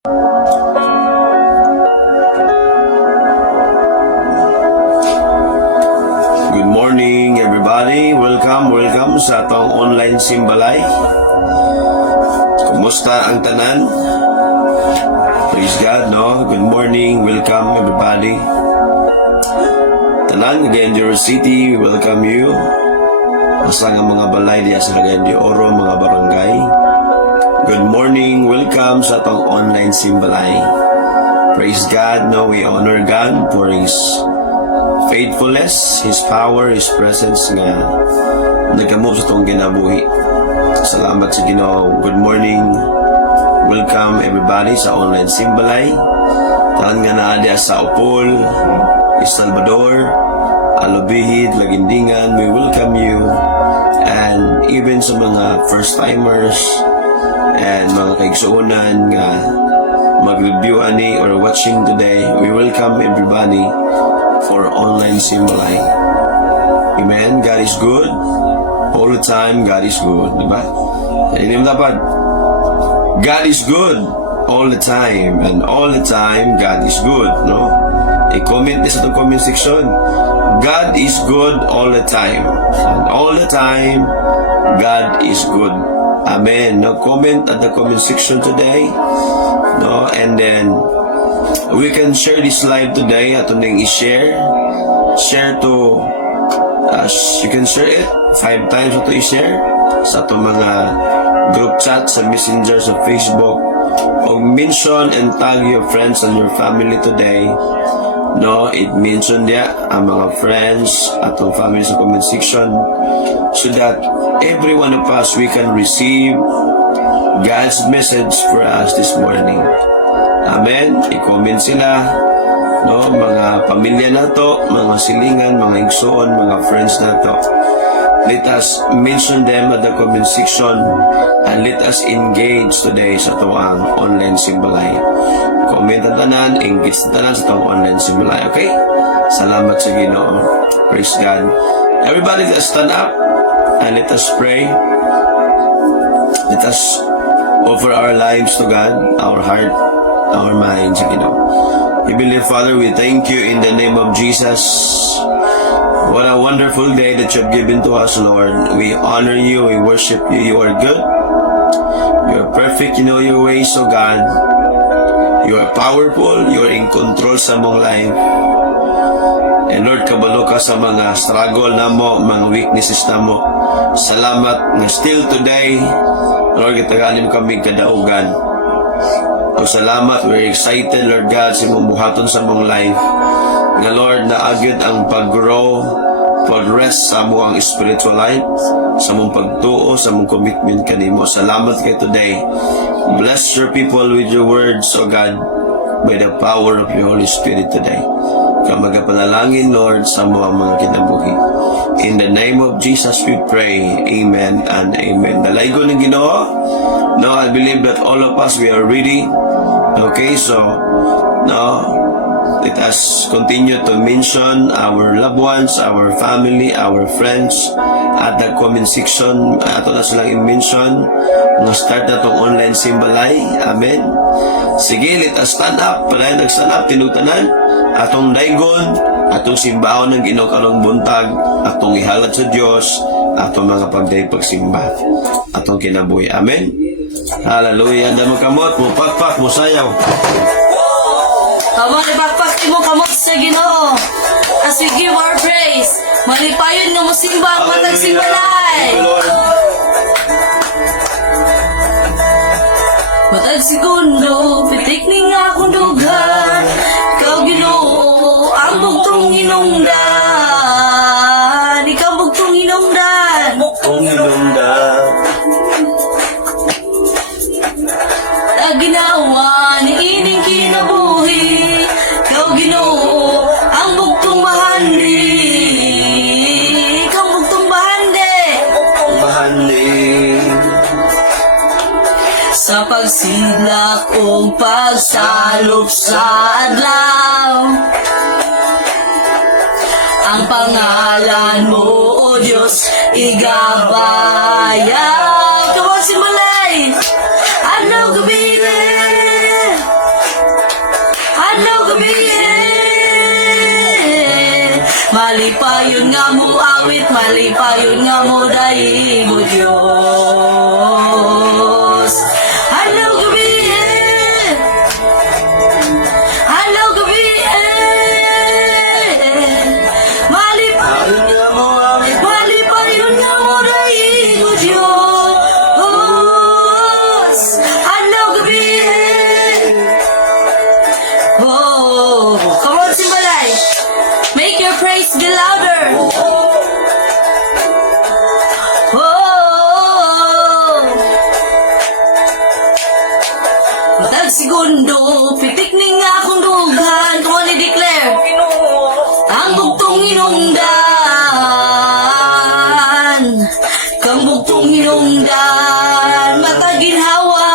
Good morning everybody. Welcome sa atong online simbalay. Kumusta ang tanan? Praise God, no? Good morning. Welcome everybody. Tanan, Ganjero City, we welcome you. Asa nga mga balay diya sa Cagayan de Oro, mga barangay. Good morning. Welcome sa atong online simbalay. Praise God, no? We honor God for His faithfulness, His power, His presence nga nagkamot sa itong ginabuhi. Salamat sa Ginoo. Good morning. Welcome everybody sa online simbalay. Tahan nga naadya sa Upol, Salvador, Alubihid, Lagindingan, we welcome you. And even sa mga first-timers and mga kaigsuunan nga mag-review ani or watching today, we welcome everybody for online simbalay. Amen. God is good. All the time, God is good. Diba? Hindi mo dapat. God is good all the time. And all the time, God is good. No? I-comment this sa itong comment section. God is good all the time. And all the time, God is good. Amen. No, comment at the comment section today. No, and then we can share this live today. Ato nang i-share. Share to you can share it 5 times ito i-share sa itong mga group chat sa Messenger sa Facebook. O mention and tag your friends and your family today. No, it mention dia ang mga friends atong family sa comment section so that every one of us we can receive God's message for us this morning. Amen. I-comment sila, no, mga pamilya nato, mga silingan, mga igsoon, mga friends nato. Let us mention them at the comment section and let us engage today sa tuwang online simbalay. Comment ang tanan, engage ang tanan sa tuwang online simbalay. Okay? Salamat sa Ginoo. Praise God. Everybody, let us stand up and let us pray. Let us offer our lives to God, our heart, our mind sa Ginoo. Heavenly Father, we thank you in the name of Jesus. What a wonderful day that you have given to us, Lord. We honor you, we worship you. You are good. You are perfect. You know your ways, O God. You are powerful. You are in control sa mong life. And Lord, kabalo ka sa mga struggle na mo, mga weaknesses na mo. Salamat nga still today, Lord, kitaganim kami kadaugan. O salamat, we're excited, Lord God, sa mong buhaton sa mong life. Nga Lord, naagid ang pag-grow, pag-rest sa mo ang spiritual life, sa mong pagtuo, sa mong commitment kanimo. Salamat kay today. Bless your people with your words, O God, by the power of your Holy Spirit today. Kamagapanalangin, Lord, sa mo ang mga kinabuhi. In the name of Jesus we pray. Amen and amen. Dalaygo ng Ginoo. Now I believe that all of us, we are ready. Okay, so now let us continue to mention our loved ones, our family, our friends at the comment section. Ato na silang i-mention. Start na itong online simbalay. Amen. Sige, let us stand up. Para nag-stand up, tinutanan. Atong daygon, atong simbahon ng Ginoo karong buntag, atong ihalat sa Dios, atong mga pagsimba, atong kinabuhi. Amen. Hallelujah. Damo kamot, mo pakpak, mo sayaw. Kamot ipakpak mo kamot sa Ginoo. As we give our praise, malipayon nga mo simba ang matag simbalay. Matag segundo, pitik ni nga akong dugan. Ikaw Ginoo, ang bugtong hinungdan. Ikaw bugtong hinungdan. Bugtong hinungdan. Ginawa ni ining kinabuhi. Ikaw Ginoo, ang bugtong bahandi. Ikaw bugtong bahandi. Bahandi. Sa pagsidlak o pagsalop sa adlaw, ang pangalan mo, O Diyos, igabayaw. Come on, simulay! Ano gabili? malipayon nga mo awit, malipayon nga mo daigo Diyos. Adlaw gabi adlaw gabi malipayon nga mo awit, malipayon nga mo daigo Diyos. Adlaw gabi. Oh, come on, Simbalay. Make your praise be louder. Oh, matag segundo, pitik ni nga akong dugan. Come on, i-declare. Ang bugtong inungdan, kang bugtong inungdan, mataginhawa,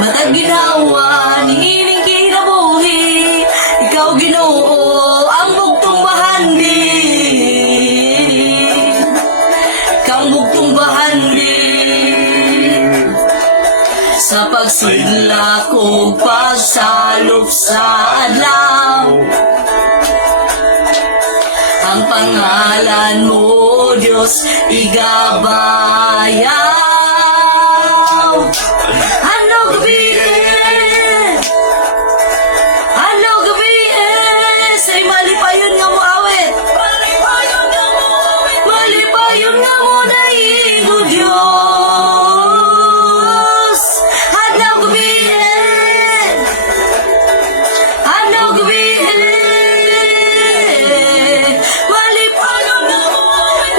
mataginhawa, niining kinabuhi, ikaw Ginoo, ang bugtong bahandi, kang bugtong bahandi, sa pagsigla ko pagsalop sa adlaw, ang pangalan mo, Diyos, igabayaw. Ano gabi ano gabi say malipayon nga mo awit, malipayon nga mo daigo Diyos. Ano gabi ano gabi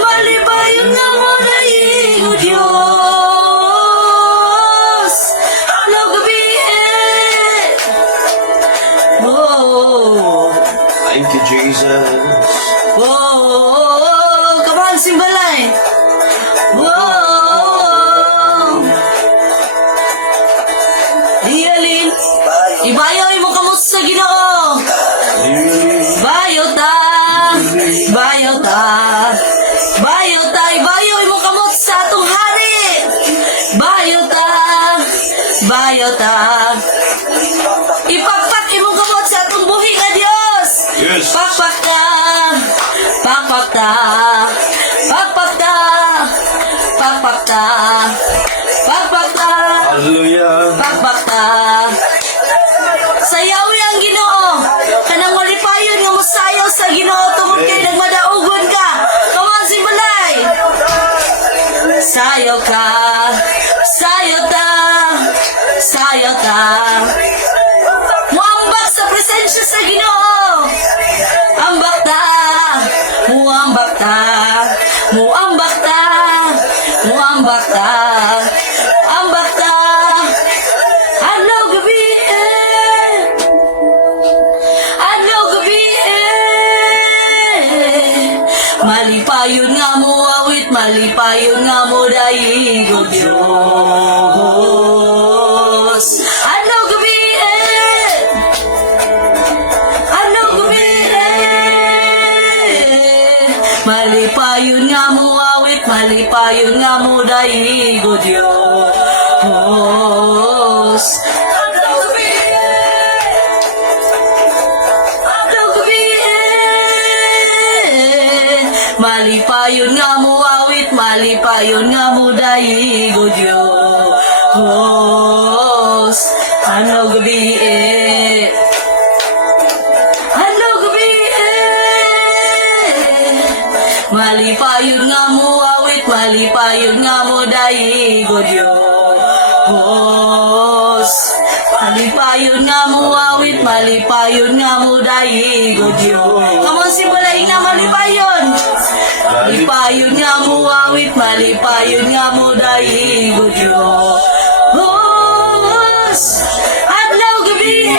malipayon nga mo daigo Diyos. Ano gabi oh. Thank you, Jesus. Oh, come on, Simbalay. Oh, Iyalin, ibayoy mo kamusta sa Ginoo. Bayota, bayota, bayota, ibayoy mo kamot sa atong hari. Bayota, bayota, ipakpak imong kamot sa atong buhi nga Dios. Yes. Pakpak ta, pakpak ta, pakpak ta, pakpak ta, pakpak ta, Hallelujah. pakpak ta. Sayaw yang Ginoo, kanang malipayon nga mosayaw sa Ginoo tungod kay nagmadaugon ka. Come on, Simbalay. Sayaw ka, sayaw ta, sayaw ta. Muambak sa presensya sa Ginoo. Ambak ta, muambak ta, muambak ta, muambak ta, ambak ta. Adlaw gabi adlaw gabi malipayon nga mo awit, malipayon nga mo daigo Diyos. Adlaw gabi adlaw gabi malipayon nga mo awit, malipayon nga mo daigo Diyos. Adlaw gabi adlaw gabi malipayon nga mo awit, malipayon nga mo daigo Diyos. Adlaw gabi adlaw gabi malipayon nga mo awit, malipayon nga mo daigo Diyos. Malipayon nga mo awit, malipayon nga mo daigo Diyos. Come on, Simbalay nga malipayon. Malipayon nga mo awit, malipayon nga mo daigo Diyos. Adlaw gabi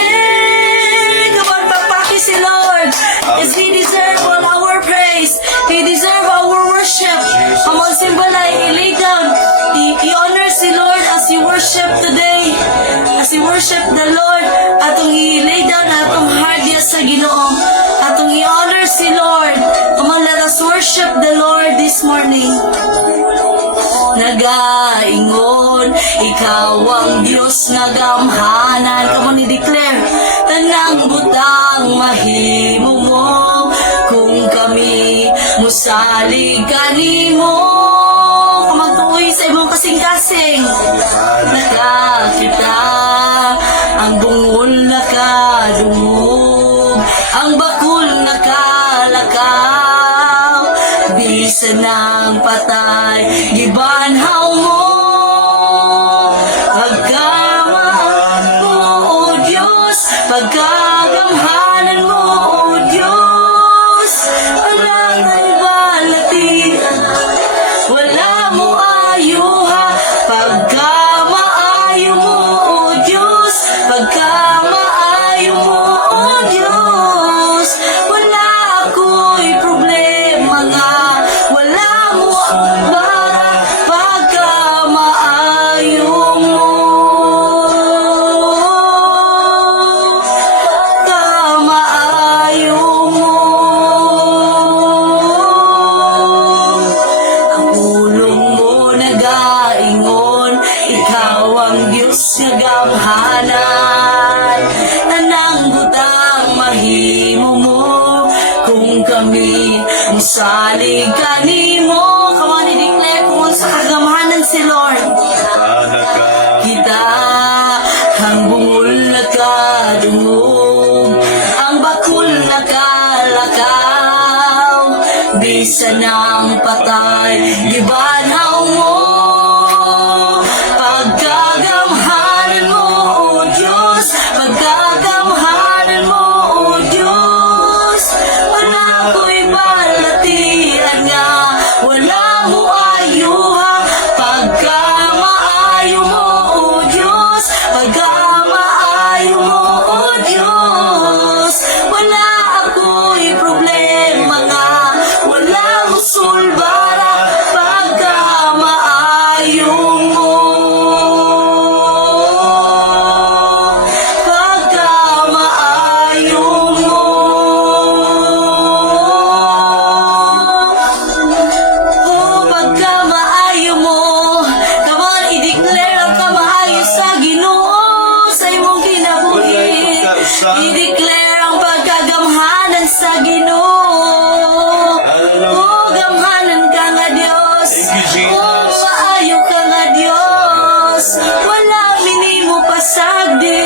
come on, papaki si Lord. Yes, He deserve all our praise. He deserve our worship. Come on, Simbalay, lay down. I-honor si Lord as you worship today. As you worship the Lord, atong i-lay down atong heart diya sa Ginoo. Atong i-honor si Lord. Come on, let us worship the Lord this morning. Nagaingon, ikaw ang Diyos nga gamhanan. Come on, i-declare. Tanang butang mahimo mo, kung Musalig kanimo kamagtuoy sa imong kasing-kasing. Nakakita ang bungol nakadungog, ang bakul nakalakaw, bisa ng patay gibanhaw mo. Pagkamaan mo, O Diyos, pagkagamhanan mo, O Diyos, walang albalatian, wala mo ayuha. Pagkamaayo mo, O Diyos, pagkamaayo mo, O Diyos, wala ako'y problema nga, wala mo ang bara. Pagkamaayo mo, kamaayo mo. Ang ulong mo nagaingon, ikaw ang Diyos nga gamhanan. Tanang butang mahimo mo, kung kami musalig kanimo. Come on, i-declare kung sa kagamhanan si Lord. Kita ang bungol nakadungog, ang bakul nakalakaw, bisa ng patay gibanhaw mo. Pagkagamhanan mo, O Diyos, pagkagamhanan mo, O Diyos, wala ko'y balatian nga, wala mo ayuha. Pagkamaayo mo, O Diyos, pagkamaayo mo, O Diyos, wala ako'y problema nga, wala mo sulbara. Pagkamaayo mo, pagkamaayo mo. Oh, pagkamaayo mo. Come on, i-declare ang kamaayo sa Ginoo sa imong kinabuhi. I-declare ang pagkagamhanan sa Ginoo. Oh, gamhanan ka nga Dios. Oh, maayo ka nga Dios. Wala minimo pasagdi,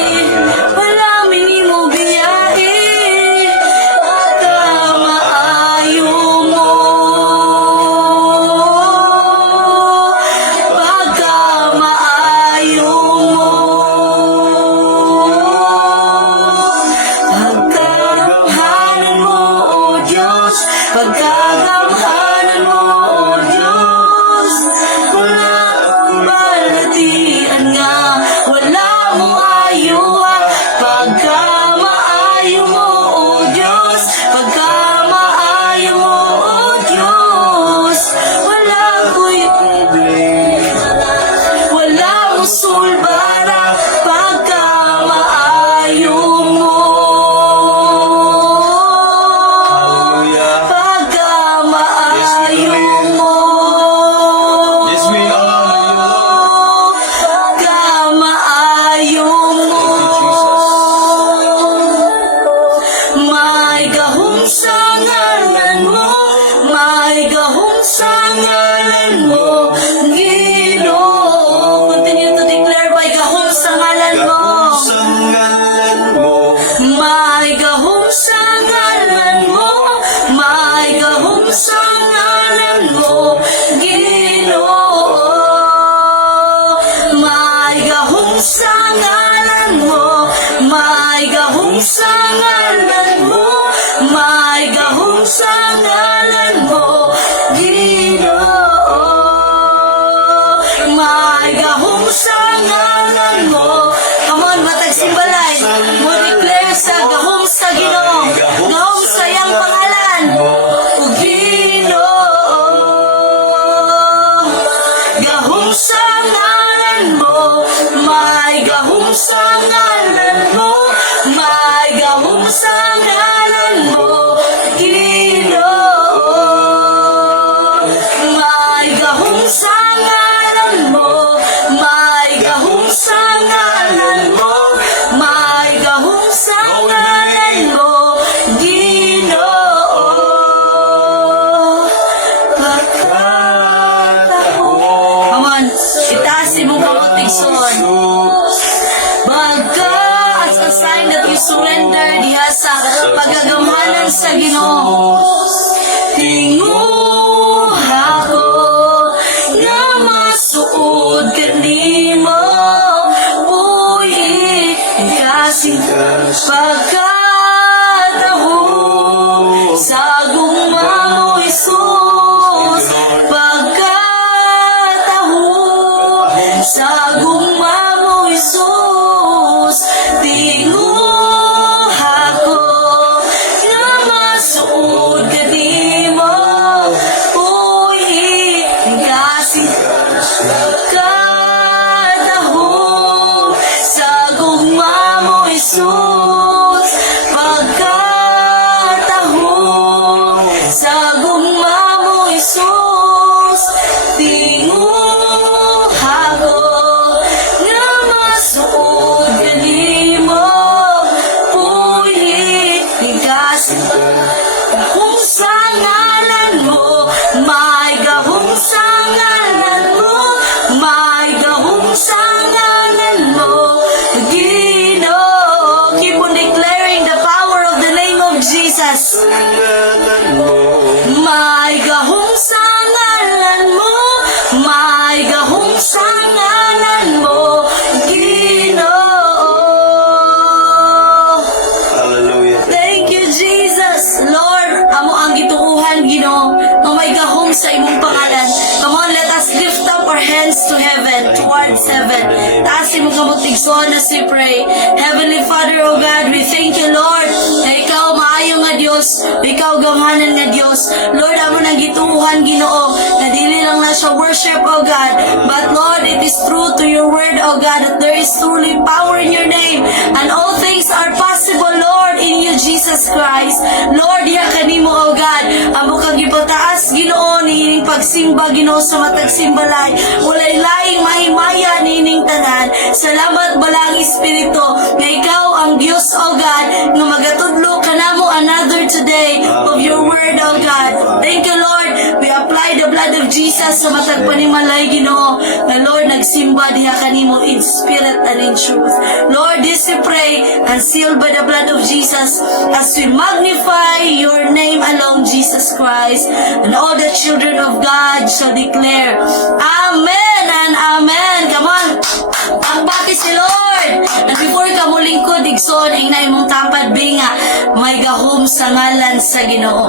wala minimo biyahe. Pagkamaayo mo, pagkamaayo mo. Pagkagamhanan mo, O Diyos, pagkagamhanan mo, O Diyos, wala akong balatian nga, wala mo ayuha. Pagkamaayo mo, O Diyos, pagkamaayo mo, O Diyos, wala ko'y wala mo sulbara. Pagkamaayo mo, pagkamaayo mo. Yes, we honor you. Pagkamaayo mo. May gahom sa ngalan mo, may gahom sa ngalan mo, Ginoo. Continue to declare, may gahom sa ngalan mo. Sa ngalan mo, May gahom sa ngalan mo, may gahom sa ngalan mo, Ginoo. May gahom sa ngalan mo, may gahom sa ngalan mo, may gahom sa ngalan mo, Ginoo. May gahom sa ngalan mo. Come on, matag simbalay. Mo declare sa gahom sa Ginoo. Gahom sa iyang pangalan. O Ginoo. Gahom sa ngalan mo. May gahom sa ngalan mo. May gahom sa ngalan mo, Ginoo. May gahom sa ngalan mo. May gahom sa ngalan mo. May gahom sa ngalan mo, Ginoo. sign that you surrender diha sa pagagamanan sa Ginoo. Tinguha ko nga masuod kanimo, buhi kasi pagkataho sa gumamo Jesus, pagkataho sa gumamo Jesus. Tinguha ko nga masuod kanimo, buhi kasi pagkataho sa gumamo Jesus, pagkataho sa gumamo Jesus. Tinguha ko nga masuod kanimo, buhi kasi kung sa ngalan mo, may gahong sa ngalan mo, may gahong sa ngalan mo, Ginoo. Keep on declaring the power of the name of Jesus. May gahong sa ngalan mo, may gahong sa ngalan mo, Ginoo. Hallelujah. Thank you, Jesus. Lord, amo ang gituuhan, Ginoo. O may gahom sa imong pangalan. Come on, let us lift up our hands to heaven, towards heaven. Taas imong kamot tigsoon as we pray. Heavenly Father, O God, we thank you, Lord, na ikaw maayo nga Dios, ikaw gamanan nga Dios. Lord, amo nang gituuhan, Ginoo, na dili lang na siya worship, O God, but Lord, it is true to your word, O God, that there is truly power in your name, and all things are possible, Lord, in you, Jesus Christ. Lord, diha kanimo, O God, amo kang gipataas, Ginoo, nining pagsimba, Ginoo, sa matag simbalay. Walay laing mahimaya nining tanan. Salamat balang Espiritu, nga ikaw ang Dios, O God, nga magatudlo kanamo another today of your word, O God. Thank you, Lord. We apply the blood of Jesus sa matag panimalay, Ginoo, na Lord, nagsimba diha kanimo in spirit and in truth. Lord, this we pray and sealed by the blood of Jesus as we magnify your name alone, Jesus Christ. And all the children of God shall declare, Amen and Amen. Come on. Ang bati si Lord. And before ka mo lingkod, igsoon, ingnay mong tapad binga, may gahom sa ngalan sa Ginoo.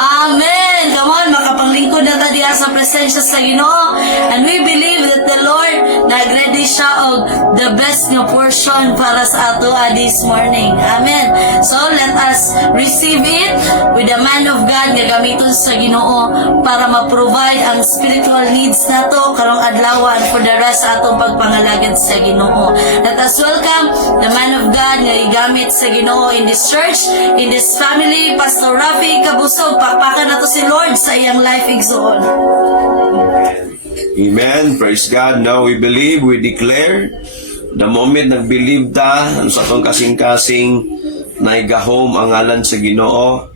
Amen. Come on, makapanglingkod na ta diha sa presensya sa Ginoo. And we believe that the Lord nag-ready siya og the best nga portion para sa ato this morning. Amen. So let us receive it with the man of God nga gamiton sa Ginoo para ma-provide ang spiritual needs nato karong adlaw and for the rest sa atong pagpangalagad sa Ginoo. Let us welcome the man of God nga igamit sa Ginoo in this church, in this family, Pastor Rafi Kabusog. Pakpakan nato si Lord sa iyang life igsoon. Amen. Praise God. Now we believe, we declare, the moment nag-believe ta, sa atong kasing-kasing, naigahom ang ngalan sa Ginoo,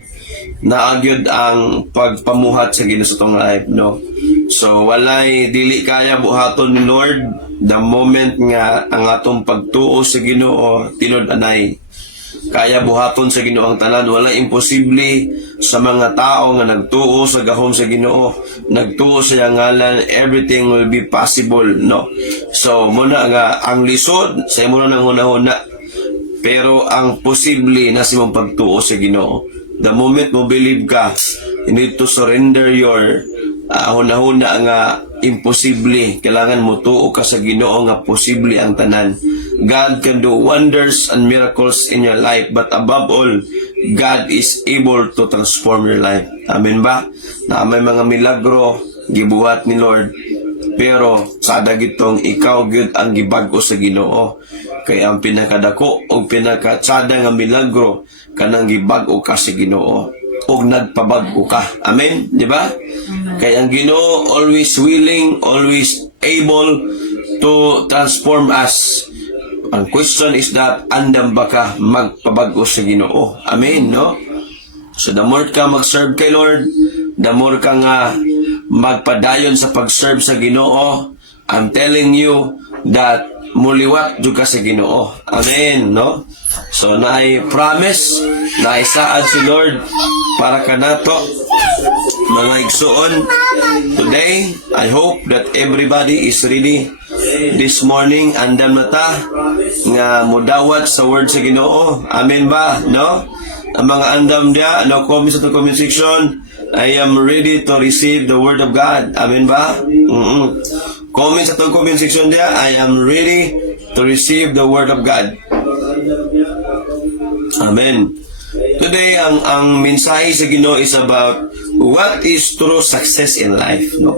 naagyod ang pagpamuhat sa Ginoo sa atong life, no? So, walay dili kaya buhaton ni Lord, the moment nga ang atong pagtuo sa Ginoo, tinod-anay. Kaya buhaton sa Ginoo ang tanan, wala imposible sa mga tao nga nagtuo sa gahom sa Ginoo, nagtuo sa iyang ngalan, everything will be possible, no? So muna nga ang lisod sa imo nang hunahuna, pero ang posible na sa imong pagtuo sa Ginoo. The moment mo believe ka, you need to surrender your hunahuna nga imposible. Kailangan mo tuo ka sa Ginoo nga posible ang tanan. God can do wonders and miracles in your life, but above all, God is able to transform your life. Amen ba? Na may mga milagro gibuhat ni Lord, pero sada gitong ikaw gyud ang gibag-o sa Ginoo. Kaya ang pinakadako o pinakatsada nga milagro kanang gibag-o ka sa Ginoo o nagpabag-o ka. Amen? Di ba? Kaya ang Ginoo always willing, always able to transform us. Ang question is that, andam ba ka magpabag-o sa Ginoo? Amen, no? So the more ka mag-serve kay Lord, the more ka nga magpadayon sa pag-serve sa Ginoo, I'm telling you that muliwat jud ka sa Ginoo. Amen, no? So naay promise na isaad si Lord para kanato mga igsuon. Today, I hope that everybody is ready this morning. Andam na ta nga mudawat sa word sa Ginoo. Amen ba? No? Ang mga andam dia, no comment sa comment section. I am ready to receive the word of God. Amen ba? Comment sa comment section dia. I am ready to receive the word of God. Amen. Today, ang mensahe sa Ginoo is about what is true success in life, no?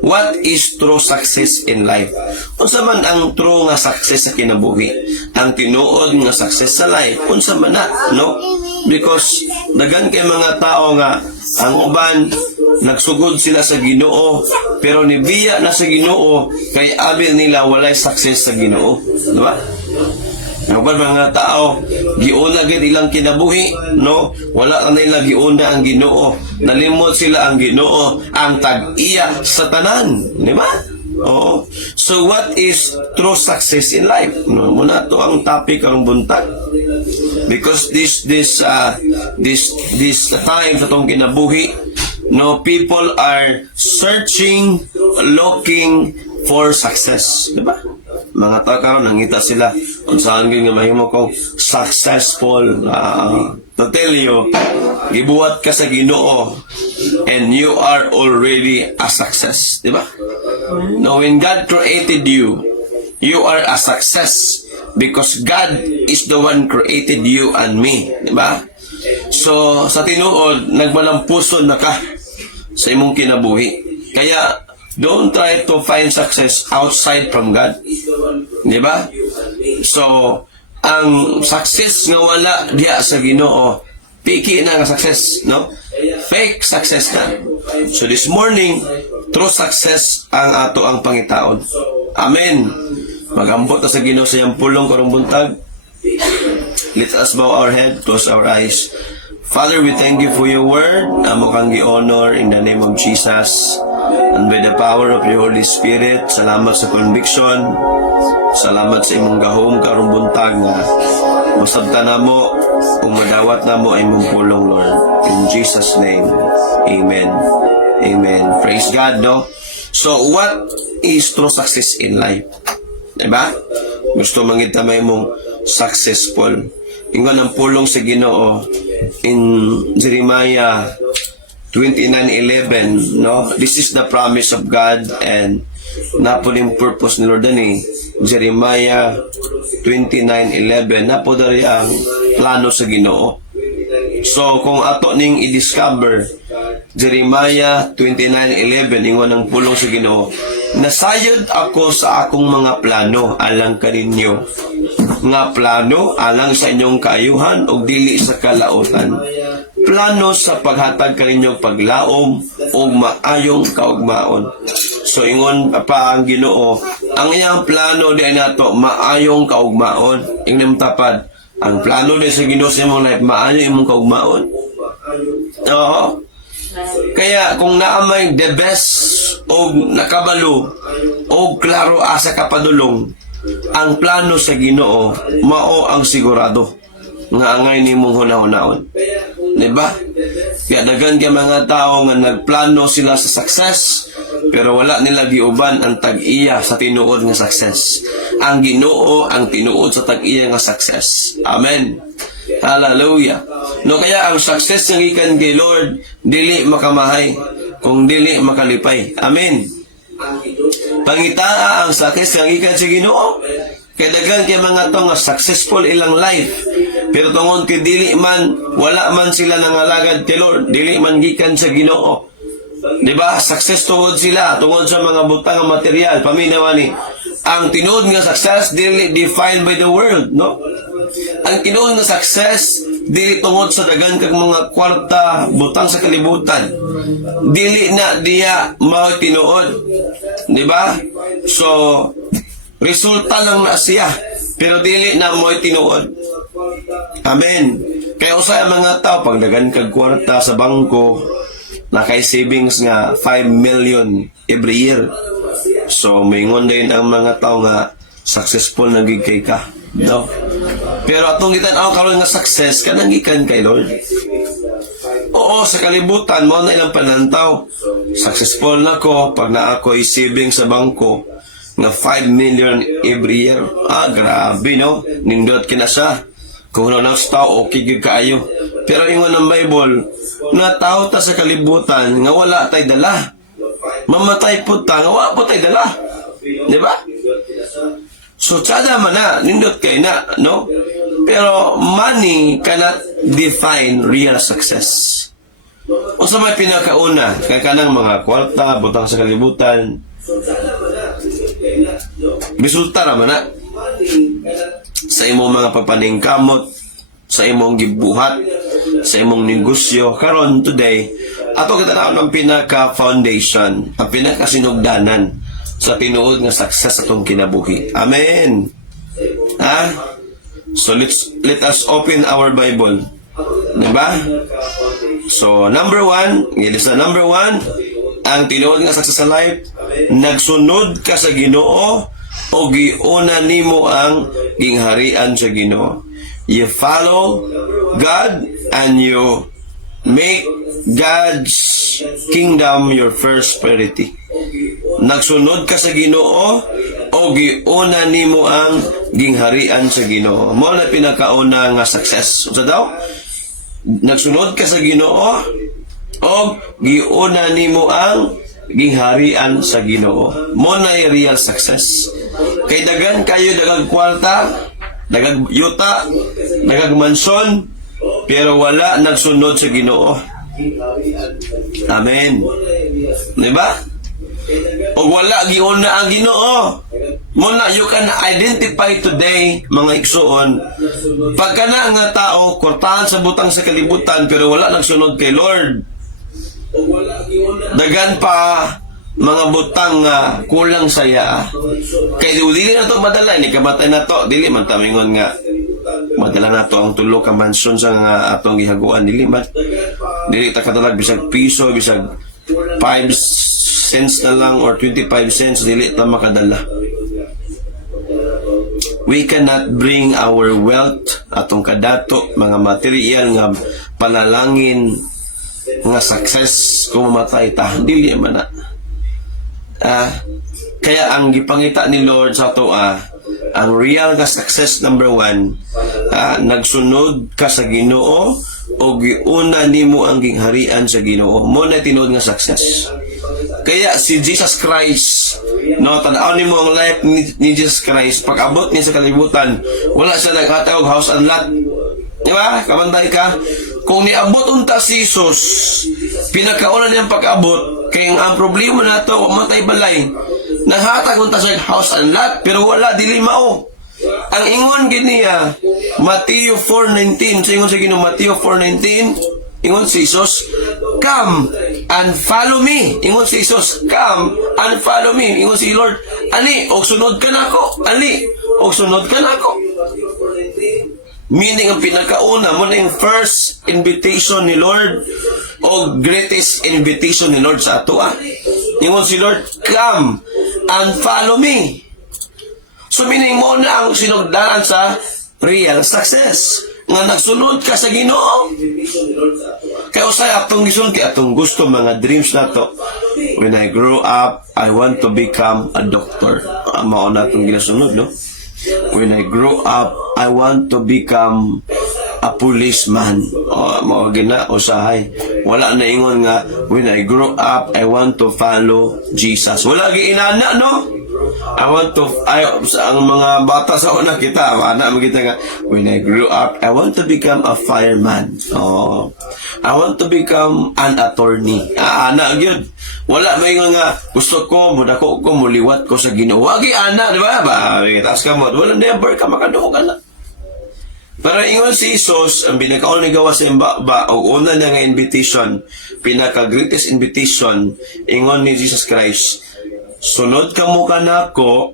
What is true success in life? Unsa man ang true nga success sa kinabuhi? Ang tinuod nga success sa life, unsa man na, no? Because dagan kay mga tao nga ang uban nagsugod sila sa Ginoo pero nibiya na sa Ginoo kay abil nila walay success sa Ginoo, di ba? Ang mga tao, giuna gid ilang kinabuhi, no? Wala na nila giuna ang Ginoo. Nalimot sila ang Ginoo, ang tag-iya sa tanan, di ba? Oo. So what is true success in life? No, muna to ang topic karong buntag. Because this time sa tong kinabuhi, no, people are searching, looking for success, di ba? Mga tao karon nangita sila kung saan gyud nga mahimo kong successful. To tell you, gibuhat ka sa Ginoo and you are already a success, di ba? Now when God created you, you are a success because God is the one created you and me, di ba? So sa tinuod nagmalampuson na ka sa imong kinabuhi. Kaya don't try to find success outside from God. Di ba? So, ang success nga wala diya sa Ginoo, piki na nga success, no? Fake success na. So this morning, true success ang ato ang pangitaon. Amen. Magambot ta sa Ginoo sa iyang pulong karong buntag. Let us bow our head, close our eyes. Father, we thank you for your word. Amo kang gi-honor in the name of Jesus. And by the power of your Holy Spirit, salamat sa conviction. Salamat sa imong gahom karong buntag nga masabta namo kung madawat namo ay imong pulong, Lord. In Jesus' name, amen. Amen. Praise God, no? So, what is true success in life? Diba? Gusto mangita may mong successful. Ingon ang pulong sa Ginoo in Jeremiah 29:11, no? This is the promise of God and napuling purpose ni Lord ani. Jeremiah 29:11 napo dari ang plano sa Ginoo. So kung ato ning i-discover Jeremiah 29:11 ingon ang pulong sa Ginoo, nasayod ako sa akong mga plano alang kaninyo, nga plano alang sa inyong kaayuhan ug dili sa kalautan, plano sa paghatag kaninyong paglaom ug maayong kaugmaon. So ingon pa ang Ginoo, ang iyang plano di nato maayong kaugmaon. Ingnem tapad, ang plano di sa Ginoo sa imong life maayo imong kaugmaon. Oo. Kaya kung naamay the best o nakabalo o klaro asa kapadulong, ang plano sa Ginoo mao ang sigurado nga angay nimong hunahunahon. Diba? Kaya dagan kay mga tao nga nagplano sila sa success pero wala nila giuban ang tag-iya sa tinuod nga success. Ang Ginoo ang tinuod sa tag-iya nga success. Amen. Hallelujah. No, kaya ang success nga gikan kay Lord dili makamahay kung dili makalipay. Amen. Pangitaa ang success nga gikan sa Ginoo. Kaya dagan kay mga to nga successful ilang life. Pero tungod kay dili man wala man sila nangalagad kay Lord, dili man gikan sa Ginoo. Diba? Success tungod sila, tungod sa mga butang nga material, paminawa ni. Ang tinuod nga success dili defined by the world, no? Ang tinuod nga success dili tungod sa dagan kag mga kwarta, butang sa kalibutan. Dili na diya mao tinuod. Diba? So resulta lang na siya, pero dili na mo'y tinuod. Amen. Kaya usay ang mga tao, pag dagan kag kwarta sa bangko, na kay savings nga 5 million every year. So, maingon din ang mga tao nga successful na gid kay ka, no? Pero atong gitan-aw karon nga success kanang gikan kay Lord. Oo, sa kalibutan mo na ilang panantaw. Successful na ko pag na ako saving sa bangko na 5 million every year. Grabe, no? Nindot kina siya. Kung ano na sa tao, okay gid kaayo. Pero ingon ng Bible, na tao ta sa kalibutan nga wala tay dala. Mamatay po ta nga wala po tay dala. Di ba? So, tsada man na, nindot kay na, no? Pero money cannot define real success. O sa may pinakauna, kaya kanang mga kwarta, butang sa kalibutan, resulta naman na sa imong mga papaningkamot, sa imong gibuhat, sa imong negosyo. Karon today, ato kita na ang pinaka-foundation, ang pinaka-sinugdanan sa tinuod nga success atong kinabuhi. Amen. Ha? So let us open our Bible. Diba? So number 1, ang tinuod nga success sa life, nagsunod ka sa Ginoo o giuna nimo ang gingharian sa Ginoo. You follow God and you make God's kingdom your first priority. Nagsunod ka sa Ginoo o giuna nimo ang gingharian sa Ginoo. Mo na pinakauna nga success. So daw, nagsunod ka sa Ginoo o giuna nimo ang gingharian sa Ginoo. Mo na real success. Kay dagan kayo dagag kwarta, dagag yuta, dagag mansyon, pero wala nagsunod sa Ginoo. Amen. Diba? O wala giuna ang Ginoo. Muna, you can identify today, mga igsoon, pagka na nga tao, kortahan sa butang sa kalibutan, pero wala nagsunod kay Lord. Dagan pa mga butang nga kulang saya. Kay dili na to madala, ni kamatay na to, dili man tamingon nga madala na to ang tulo ka mansyon sa nga atong gihaguan, dili man. Dili ta kadalag bisag piso, bisag 5 cents na lang or 25 cents, dili ta makadala. We cannot bring our wealth, atong kadato, mga material nga panalangin, nga success kung mamatay ta, dili man na. Kaya ang gipangita ni Lord sa ato, ang real nga success number 1, nagsunod ka sa Ginoo o giuna nimo ang gingharian sa Ginoo. Mo na tinuod nga success. Kaya si Jesus Christ, no, tanaw nimo ang life ni Jesus Christ, pag abot niya sa kalibutan, wala siya nagkatawag house and lot. Di ba? Kamanday ka. Kung niabot unta si Jesus, pinakauna niyang pag-abot, kaya ang problema na ito, matay balay. Nanghatag unta sa house and lot, pero wala, dili mao. Ang ingon giniya, Matthew 4:19, sa ingon sa Ginoo, Matthew 4:19, ingon si Jesus, come and follow me. Ingon si Jesus, come and follow me. Ingon si Lord, ani, og sunod ka na ako. Ani, og sunod ka na ako. Meaning, ang pinakauna mo na yung first invitation ni Lord o greatest invitation ni Lord sa ato. Ingon si Lord, come and follow me. So, meaning mo na ang sinugdanan sa real success. Nga nagsunod ka sa Ginoo. Kaya usay atong gisunod, kaya atong gusto mga dreams na to. When I grow up, I want to become a doctor. Mao na atong ginasunod, no? When I grow up, I want to become a policeman. Mao gina usahay. Wala na ingon nga, when I grow up, I want to follow Jesus. Wala gi inana, no? Ang mga bata sa una kita, anak kita nga, when I grew up, I want to become a fireman. I want to become an attorney. Anak yun. Wala ba yung nga, gusto ko, mudako ko, muliwat ko sa Ginoo. Wagi anak, di ba? Taas ka mo. Wala never ka makaduog anak. Pero ingon si Jesus, ang pinakaon ni gawa sa imba, o una na nga invitation, pinaka-greatest invitation, ingon ni Jesus Christ, sunod ka mo ka na ko,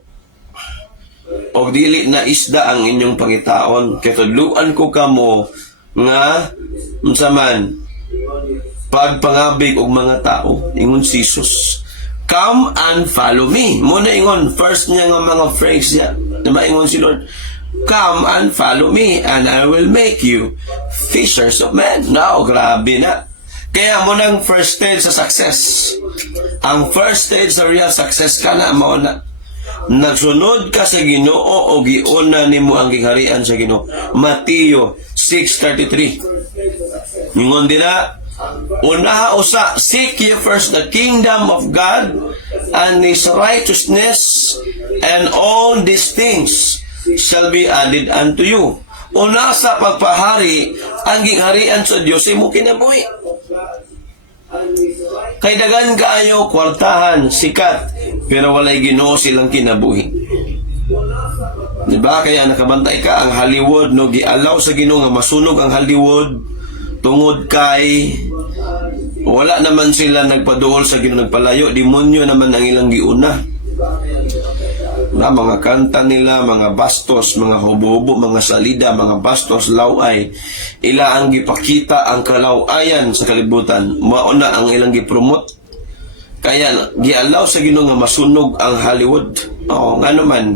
o dili na isda ang inyong pangitaon, kaya tudluan ko ka mo, nga, unsaman, pagpangabig og mga tao. Ingon si Jesus, come and follow me. Muna ingon, first niya nga mga phrase niya, Na maingon si Lord, come and follow me and I will make you fishers of men. Now, grabe na. Kaya mo nang first stage sa success. Ang first stage sa real success ka na, mao na. Nagsunod ka sa Ginoo o giuna nimo ang giharian sa Ginoo. Mateo 6:33. Ingon dira, unaha usa, seek ye first the kingdom of God and His righteousness, and all these things shall be added unto you. Una sa pagpahari, ang gingharian sa Dios imo kinabuhi. Kay dagan kaayo kwartahan, sikat, pero walay Ginoo silang kinabuhi. Diba? Kaya nakabantay ka ang Hollywood, no, gialaw sa Ginoo nga masunog ang Hollywood tungod kay wala naman sila nagpaduol sa Ginoo, nagpalayo, demonyo naman ang ilang giuna. Na mga kanta nila, mga bastos, mga hubo-hubo, mga salida, mga bastos, laway, ila ang gipakita ang kalawayan sa kalibutan. Mauna ang ilang gipromote. Kaya gialaw sa Ginoo nga masunog ang Hollywood. Oo, nga naman.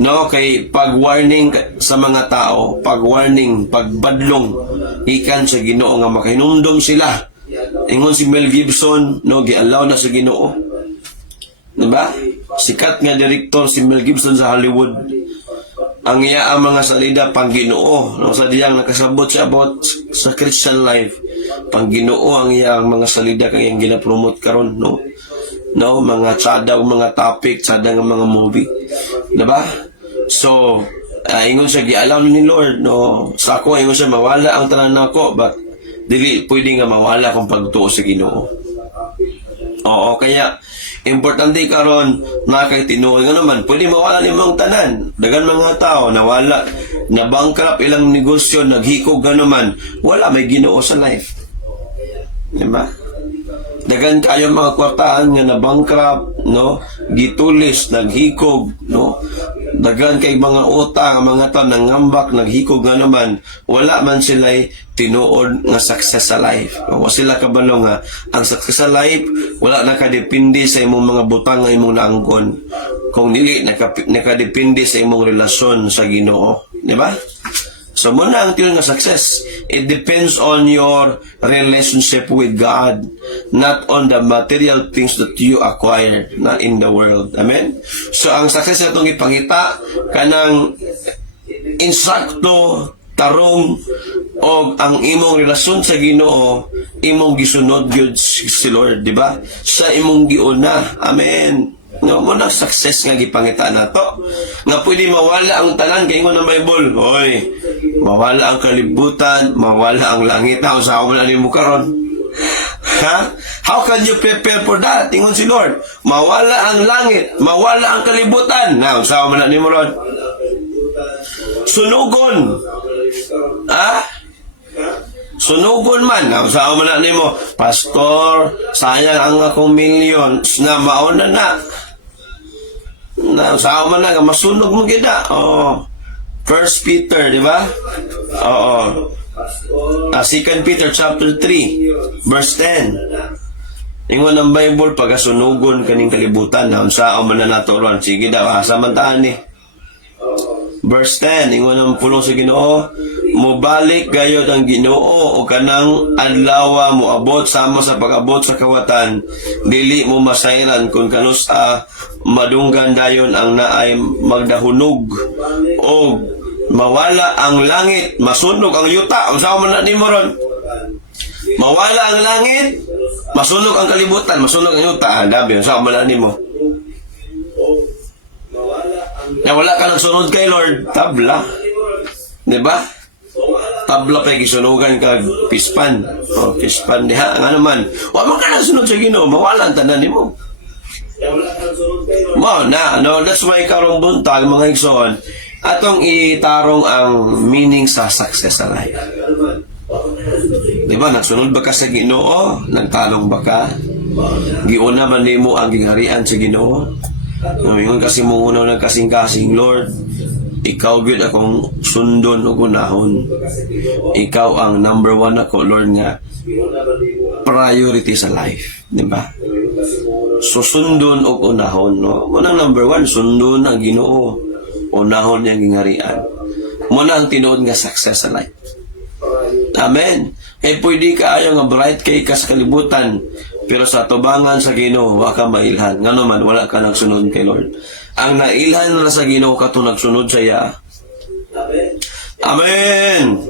No, kay pag-warning sa mga tao, pag-warning, pagbadlong ikan sa Ginoo nga makahinumdom sila. Ingon si Mel Gibson, no, gialaw na sa Ginoo. Diba? Sikat nga direktor si Mel Gibson sa Hollywood. Ang iya ang mga salida pang Ginoo. No, sa diyang nakasabot siya about sa Christian life. Pang Ginoo ang iya ang mga salida kay ang ginapromote karon, no? No, mga tsada mga topic, tsada nga mga movie. Diba? So, ingon siya gialaw ni Lord, no? Sa ako ingon siya mawala ang tanan nako, but dili pwede nga mawala kung pagtuo sa Ginoo. Oo, kaya importante karon na kay tinuod nga naman, pwede mawala nimong tanan. Dagan mga tao nawala, na bankrupt ilang negosyo, naghikog nga naman, wala may Ginoo sa life. Diba? Dagan kayo mga kwartaan nga na bankrupt, no? Gitulis, naghikog, no? Dagan kay mga utang, mga tao nangambak, naghikog nga naman, wala man sila'y tinuod nga success sa life. Wala sila kabalo nga ang success sa life wala nakadepende sa imong mga butang nga imong naangkon, kung dili nakadepende sa imong relasyon sa Ginoo, di ba? So muna ang tinuod nga success, it depends on your relationship with God, not on the material things that you acquire na in the world. Amen. So ang success natong ipangita kanang insakto tarong og ang imong relasyon sa Ginoo, imong gisunod gyud si Lord, di ba? Sa imong giuna. Amen. No, mo na success nga gipangita nato. Nga pwede mawala ang tanan kay ingon ang Bible. Hoy, mawala ang kalibutan, mawala ang langit. Sa wala nimo karon. Ha? How can you prepare for that? Ingon si Lord, mawala ang langit, mawala ang kalibutan. Sa wala nimo ron. Sunugon. Ha? Sunugon man. Sa man na nimo, pastor, sayang ang akong millions na mauna na. Sa man na masunog mo gida. Oh. First Peter, di ba? Oo. 2 Peter chapter 3 verse 10. Ingon ang Bible, pagasunugon kaning kalibutan, sa man na nato ron. Sige daw, samantaan ni. Verse 10, ingon ang pulong sa Ginoo, mubalik gayod ang Ginoo o kanang adlaw mo abot sama sa pag-abot sa kawatan, dili mo masayran kung kanusa madunggan dayon ang naay magdahunog o mawala ang langit, masunog ang yuta. Unsa man na nimo ron? Mawala ang langit, masunog ang kalibutan, masunog ang yuta. Dabi, unsa man na nimo? Na wala ka nagsunod kay Lord, tabla. Diba? Tabla pa gisunugan kag pispan. O, pispan diha. Nga naman, wala ka nagsunod sa Ginoo, mawala ang tanan nimo. Mo na, no, that's why karong buntag mga igsoon, atong itarong ang meaning sa success sa life. Diba, nagsunod ba ka sa Ginoo? Nagtalong ba ka? Giuna man nimo ang gingharian sa Ginoo? Ngayon kasi mong unaw ng kasing-kasing, Lord, ikaw gyud akong sundon o gunahon. Ikaw ang number one ako, Lord, nga priority sa life, di ba? So sundon o unahon, no? Unang number one, sundon ang Ginoo. unahon niyang gingharian. Muna ang tinuod nga success sa life. Amen. Kaya pwede ka ayaw nga bright kay ka sa kalibutan, pero sa tubangan sa Ginoo wa ka mailhan. Nga naman, wala ka nagsunod kay Lord. Ang nailhan na sa Ginoo kato nagsunod sa iya. Amen.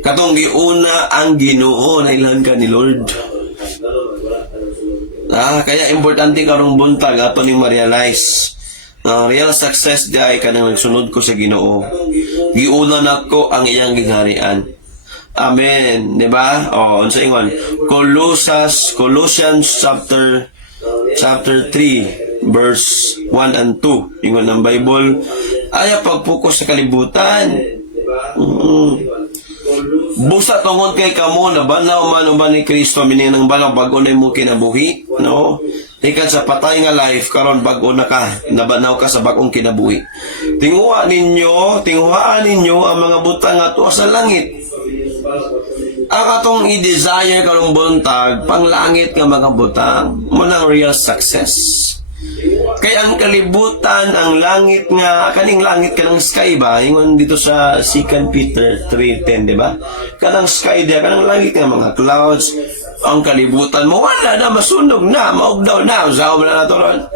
Katong giuna ang Ginoo, nailhan ka ni Lord. Kaya importante karong buntag ato ning ma-realize. Real success di ay kanang nagsunod ko sa Ginoo. Giuna nako ang iyang gingharian. Amen. Diba? Unsa ingon? Colossians chapter 3 verse 1 and 2. Ingon ng Bible, aya pagpokus sa kalibutan. Busa tungod kay kamo na banaw man uban ni Kristo mini nang balaw bag-o na mo kinabuhi, no? Ikan sa patay nga life karon bag-o na ka, nabanaw ka sa bag-ong kinabuhi. Tinguhaan ninyo ang mga butang ato sa langit. Ang atong i-desire karong buntag panglangit nga mga butang mo ng real success. Kaya ang kalibutan, ang langit nga, kaning langit kanang sky ba? Ingon dito sa 2 Peter 3:10, di ba? Kanang sky dia, kanang langit nga mga clouds, ang kalibutan mo, wala na, masunog na, maugdaw na, usaw na nato ron.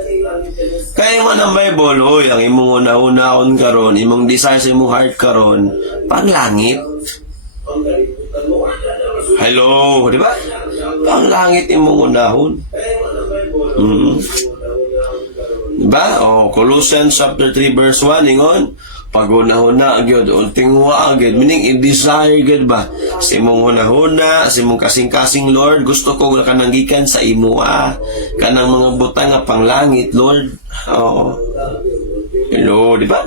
Kaya nga ng Bible, oy, ang imong una-unaon karon, imong desire sa imong heart karon, panglangit. Hello, di ba? Panglangit imong unahon. Diba? Colossians chapter 3 verse 1 ingon, pag-una-huna gyud ulting wa gyud, meaning i-desire gyud ba sa imong una-huna, sa imong kasing-kasing Lord, gusto ko nga kanang gikan sa imo kanang mga butang nga panglangit Lord. Hello, di ba?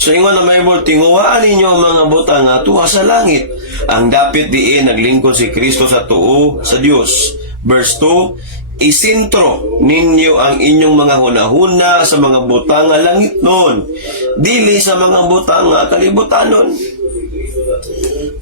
So ingon na Bible, tinguhaan ninyo ang mga butang nga tuwa sa langit. Ang dapit diin naglingkod si Kristo sa tuo sa Dios. Verse 2, isintro ninyo ang inyong mga hunahuna sa mga butang nga langit noon, dili sa mga butang nga kalibutanon.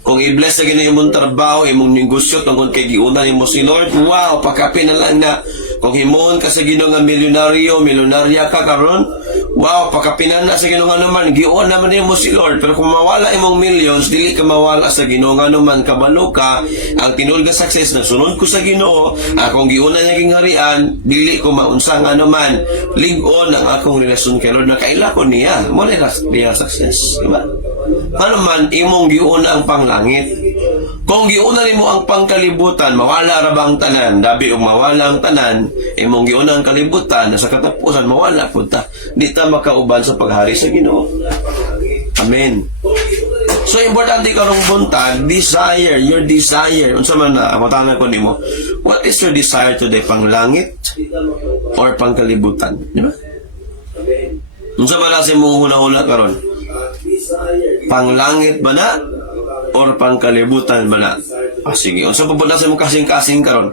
Kung i-bless na gina imong trabaho, imong negosyo tungkol kay giuna nimo si Lord, wow, pakapin na lang na. Kung himuon ka sa Ginoo nga milyonarya ka karon, wow, pakapinan na sa Ginoo nga naman, giuna naman nimo si Lord. Pero kung mawala imong millions, dili ka mawala sa Ginoo nga naman, kabalo ka, ang tinuod nga success na sunod ko sa Ginoo, akong giuna niya gingharian, dili ko maunsa nga naman, lig-on ang akong relasyon kay Lord na kaila ko niya, mo niya success, di ba? Ano man, imong giuna ang panglangit. Kung giuna nimo ang pangkalibutan, mawala ra bang tanan? Dabi og mawala ang tanan, imong giuna ang kalibutan, sa katapusan mawala pud ta. Di ta makauban sa paghari sa Ginoo. Amen. So importante karong buntag, desire, your desire. Unsa man na amotana ko nimo? What is your desire today? Panglangit or pangkalibutan, di ba? Unsa ba sa imong huna-huna karon? Panglangit ba na or pangkalibutan ba na? Sige, unsa pa sa imong kasing-kasing karon?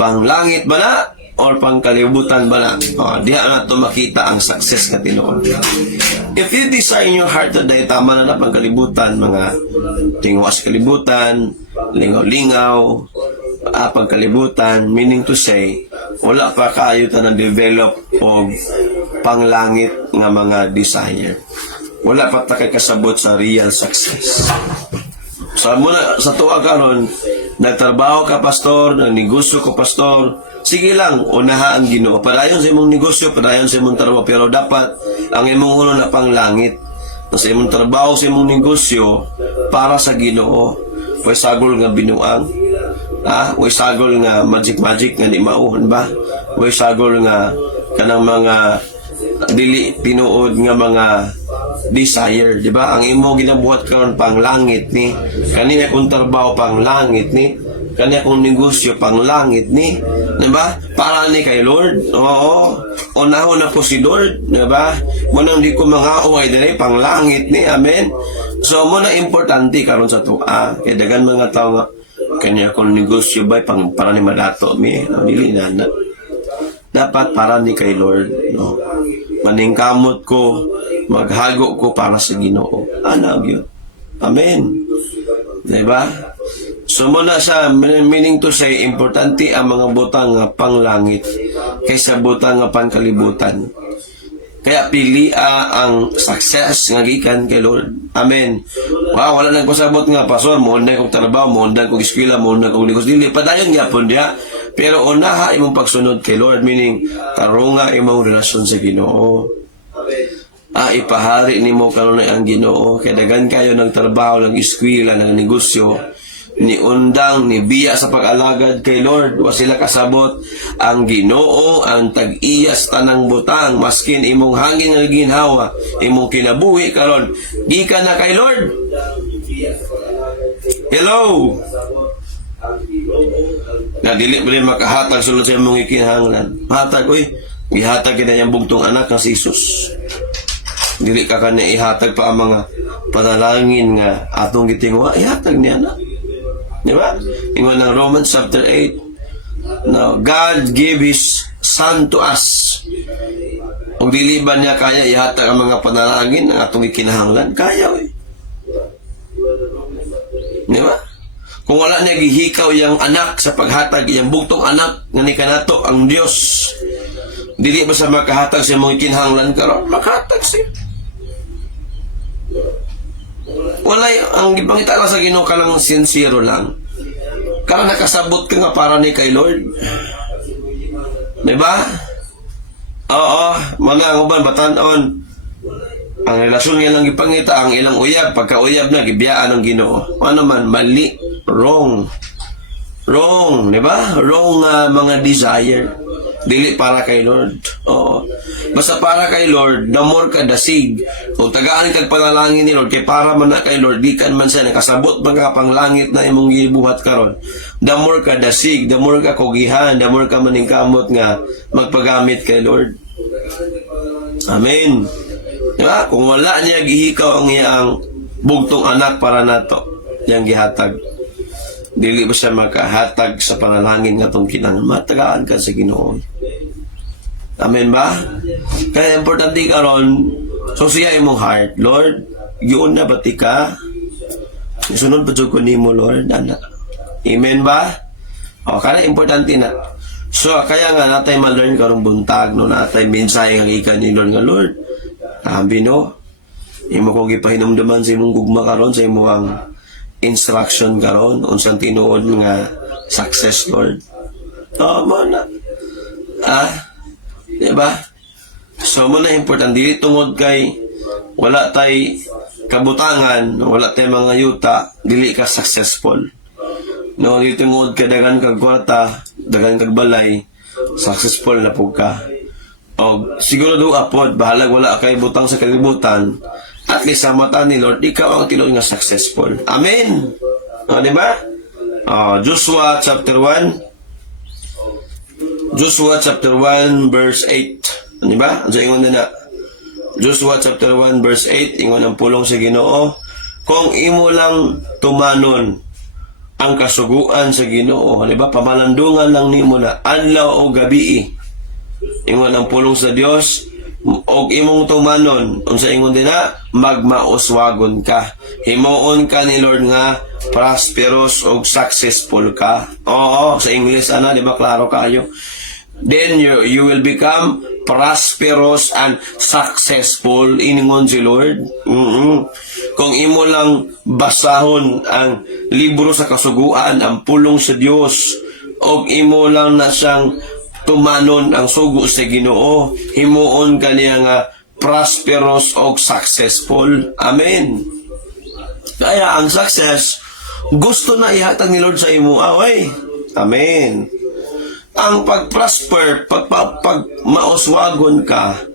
Panglangit ba na or pangkalibutan ba na? Diha na to makita ang success nga tinuod. If you desire in your heart today, tama na pangkalibutan, mga tingwa sa kalibutan, lingaw-lingaw, pagkalibutan, meaning to say, wala pa kayo ta na-develop o panglangit nga mga desire. Wala pa ta kay kasabot sa real success. So muna sa tuwa karon, nagtrabaho ka pastor, nagnegosyo ko pastor, sige lang, unaha ang Ginoo. Padayon sa imong negosyo, padayon sa imong trabaho, pero dapat ang imong ulo na panglangit. Sa imong trabaho, sa imong negosyo, para sa Ginoo. Way sagol nga binuang. Way sagol nga magic nga di mauhon ba? Way sagol nga kanang mga dili tinuod nga mga desire, di ba? Ang imo ginabuhat karon panglangit ni, kani akong trabaho panglangit ni, kani akong negosyo panglangit ni, di ba? Para ni kay Lord. Oo. Unahon na po si Lord, di ba? Munang di ko mga uway dire panglangit ni. Amen. So mo na importante karon sa tuwa. Kay dagan mga tao nga kani akong negosyo ba pang para ni madato mi, dili na. Dapat para ni kay Lord, no? Maningkamot ko, maghago ko para sa Ginoo. Anag yun. Amen. Diba? So muna sa meaning to say, importante ang mga butang nga panglangit kaysa butang nga pangkalibutan. Kaya pili ang success nga gikan kay Lord. Amen. Wow, wala nang pasabot nga pastor, muundan kog trabaho, muundan kog eskwela, muundan kog ligos dili. Padayon gyapon diha. Pero unaha imong pagsunod kay Lord, meaning tarunga imong relasyon sa Ginoo. Ipahari nimo karon ang Ginoo kay daghan kayo ng trabaho, ng eskwela, ng negosyo, ni undang ni biya sa pag-alagad kay Lord, wa sila kasabot. Ang Ginoo ang tag-iyas tanang butang, maskin imong hangin nga ginhawa, imong kinabuhi karon gikan na kay Lord. Hello. Na dili ba makahatag sulod sa imong ikinahanglan? Hatag gihatag kina yang bugtong anak ng si Jesus. Dili ka kanya ihatag pa ang mga panalangin nga atong gitingwa, ihatag niya na. Di ba? Ingon ng Romans chapter 8. Now, God gave His Son to us. Kung dili ba niya kaya ihatag ang mga panalangin ng atong ikinahanglan, kaya Di ba? Kung wala niya gihikaw yung anak sa paghatag, yung bugtong anak nga ni kanato ang Dios, dili ba sa makahatag sa mga ikinahanglan karon? Makahatag siya. Wala ang ipangita lang sa Ginoo ka lang sincere lang. Kaya nakasabot ka nga para ni kay Lord. Diba? Oo, mga uban batanon. Ang relasyon nga lang ipangita, ang ilang uyab, pagka-uyab na, gibiyaan ng Ginoo. Ano man, mali, wrong. Wrong, diba? Wrong mga desire. Dili para kay Lord. Oo. Basta para kay Lord, the more ka dasig. Kung tagaan kag panalangin ni Lord, kay para man na kay Lord, di kan man siya nakasabot mga panglangit na imong gibuhat karon. The more ka dasig, the more ka kugihan, the more ka maningkamot nga magpagamit kay Lord. Amen. Diba? Kung wala niya gihikaw ang iyang bugtong anak para nato, yang gihatag. Dili ba siya makahatag sa panalangin nga itong kinang matagaan ka sa Ginoo. Amen ba? Kaya importante karon, so siya imong heart, Lord, yun na bati ka? Sunod pa ko nimo, Lord, anak. Amen ba? O, kaya importante na. So, kaya nga natay ma-learn karong buntag, no, natay mensahe nga ikan ni Lord nga, Lord, sabi no, imo kong ipahinumduman sa imong gugma karon sa imong instruction karon unsang tinuod nga success, Lord. Mo na. Diba? So mo na important dili tungod kay wala tay kabutangan, wala tay mga yuta, dili ka successful. No, dili tungod ka dagan kag kwarta, dagan kag balay, successful na pug ka. O siguro do apod bahalag wala kay butang sa kalibutan. At least sa mata ni Lord, ikaw ang tinuod nga successful. Amen. Di ba? Joshua chapter 1. Joshua chapter 1 verse 8. Di ba? Diyan ingon na. Joshua chapter 1 verse 8, ingon ang pulong sa Ginoo, kung imo lang tumanon ang kasuguan sa Ginoo, di ba? Pamalandungan lang nimo na adlaw o gabi. Ingon ang pulong sa Dios, og imong tumanon unsa ingon din na magmauswagon ka, himuon ka ni Lord nga prosperous og successful ka. Oo, sa English di ba klaro kayo? Then you will become prosperous and successful, ingon si Lord. Kung imo lang basahon ang libro sa kasuguan, ang pulong sa Dios, og imo lang na siyang tumanon ang sugo sa Ginoo, himuon kaniya nga prosperous o successful. Amen. Kaya ang success, gusto na ihatag ni Lord sa imo. Amen. Ang pag-prosper, pag mauswagon ka,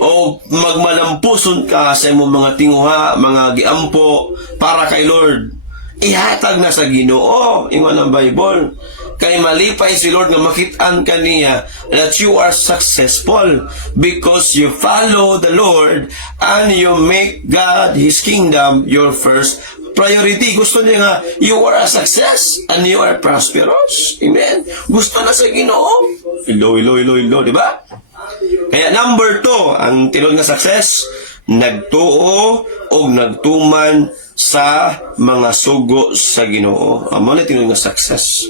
o magmalampuson ka sa imong mga tinguha, mga giampo, para kay Lord, ihatag na sa Ginoo. Ingon ang Bible. Kay malipay si Lord nga makitaan kaniya that you are successful because you follow the Lord and you make God, His kingdom, your first priority. Gusto niya nga, you are a success and you are prosperous. Amen? Gusto na sa Ginoo. Ilo, di ba? Kaya number 2, ang tinod nga success, nagtuo o nagtuman sa mga sugo sa Ginoo. Amo na tinod nga success.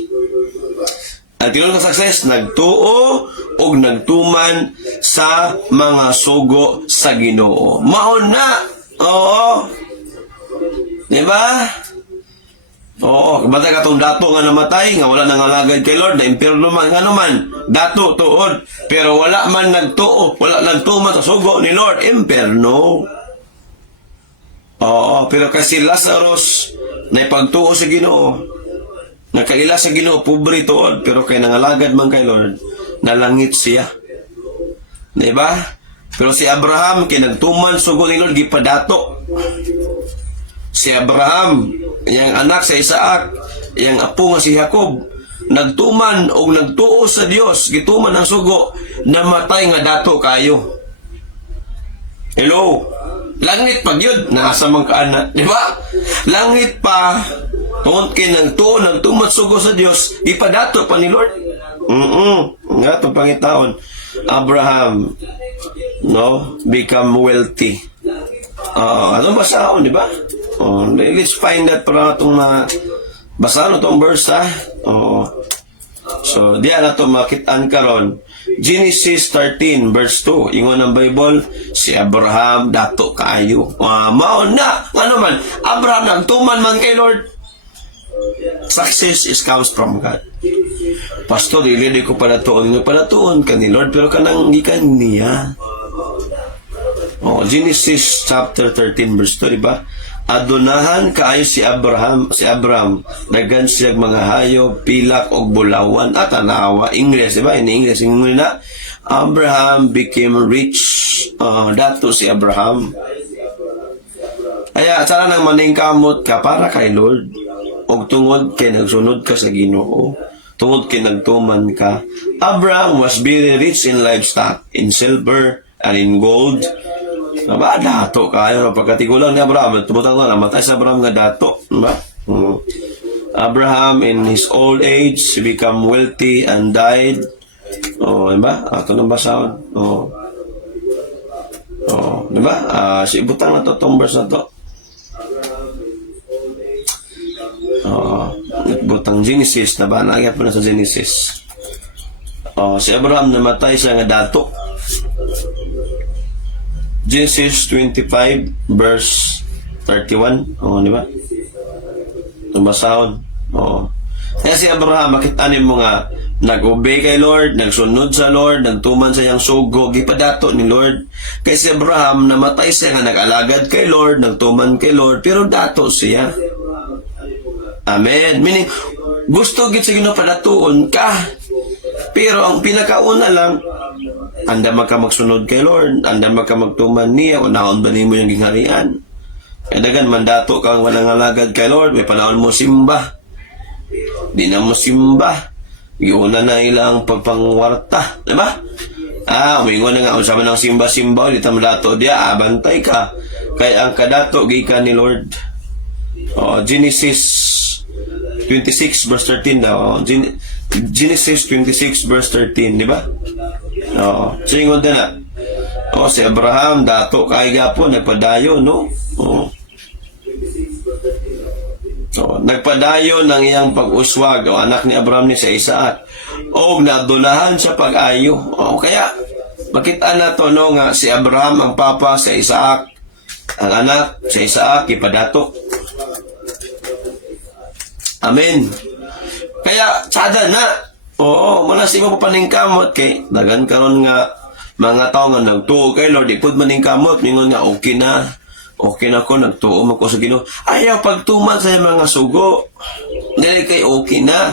Ang tinod nga success, nagtuo o og nagtuman sa mga sugo sa Ginoo. Mao na. Oo. Di ba? Oo, bata katong dato nga namatay, nga wala nang alagad kay Lord, na impyerno man, nga naman, dato, tuod, pero wala man nagtuo, wala nagtuman sa sugo ni Lord, impyerno. Oo, pero kasi Lazarus, na ipagtuo sa Ginoo, nakaila sa Ginoo, pobre tuod, pero kay nangalagad man kay Lord, nalangit siya. Diba? Pero si Abraham, kinagtuman sugo ni Lord, gipadato. Si Abraham, yang anak sa Isaac, yang apo nga si Jacob, nagtuman o nagtuo sa Dios, gituman ang sugo, namatay nga dato kayo. Hello? Langit pa yun, nasa mga kaanak, di ba? Langit pa, tungkol kay nagtuo, nagtuman sugo sa Dios, ipadato pa ni Lord. Nga ito pangitaon, Abraham, no, become wealthy. Ano basaon, di ba? Let's find that para itong basahan itong verse, ha? So, diyan na ito makitaan karon. Genesis 13, verse 2. Ingon ng Bible, si Abraham dato kaayo. Maon na. Ano man, Abraham nagtuman man kay Lord. Success is comes from God. Pastor, di ko palatuon ka ni Lord, pero kanang gikan niya. Genesis chapter 13, verse 2, diba? Adunahan kaayo si Abraham, dagan siya mga hayop, pilak og bulawan at anawa. English, diba? In English, na Abraham became rich. Dato si Abraham. Kaya, sana nang maningkamot ka para kay Lord. Og tungod kay nagsunod ka sa Ginoo. Tungod kay nagtuman ka. Abraham was very rich in livestock, in silver, and in gold. Dato kayo, pagkatigulang ni Abraham, tumutang na, namatay sa Abraham nga dato. Diba? Abraham, in his old age, become wealthy and died. Diba? Ito nang basaon. Diba? Ibutang na to, itong verse na to. Butang Genesis, na ba? Nagyat po na sa Genesis. Si Abraham namatay siya nga dato. Genesis 25, verse 31. Di ba? Tumasahon. Kaya si Abraham, makitanin mo nga, nag-obey kay Lord, nagsunod sa Lord, nagtuman sa iyang sugo, gipadato ni Lord. Kaya si Abraham, namatay siya nga nag-alagad kay Lord, nagtuman kay Lord, pero dato siya. Amen. Meaning, gusto gid sa Ginoo padatuon ka. Pero ang pinakauna lang, anda ka magsunod kay Lord, anda ka magtuman niya, unahon ba nimo yung gingharian? Kaya dagan mandato kang walang alagad kay Lord, may panahon mo simba. Di na mo simba. Iuna na ilang pagpangwarta, di ba? Umingon na nga, usama ng simba-simba, di ta madato diya, bantay ka. Kaya ang kadato, gikan ni Lord. Genesis 26 verse 13 daw. Genesis 26 verse 13, di ba? Singod na. Si Abraham dato kay gapon nagpadayo, no? Nagpadayo ng iyang pag-uswag o anak ni Abraham ni sa Isaac o nadunahan sa pag-ayo. Kaya makita na to, no, nga si Abraham ang papa sa Isaac, ang anak sa Isaac ipadato. Amen. Kaya, sada na. Muna si mo paningkamot kay dagan karon nga mga tao nga nagtuo kay Lord, ipod maningkamot, ningon nga okay na ko, nagtuo man ko sa Ginoo. Ayaw pagtuman sa mga sugo. Dili kay okay na.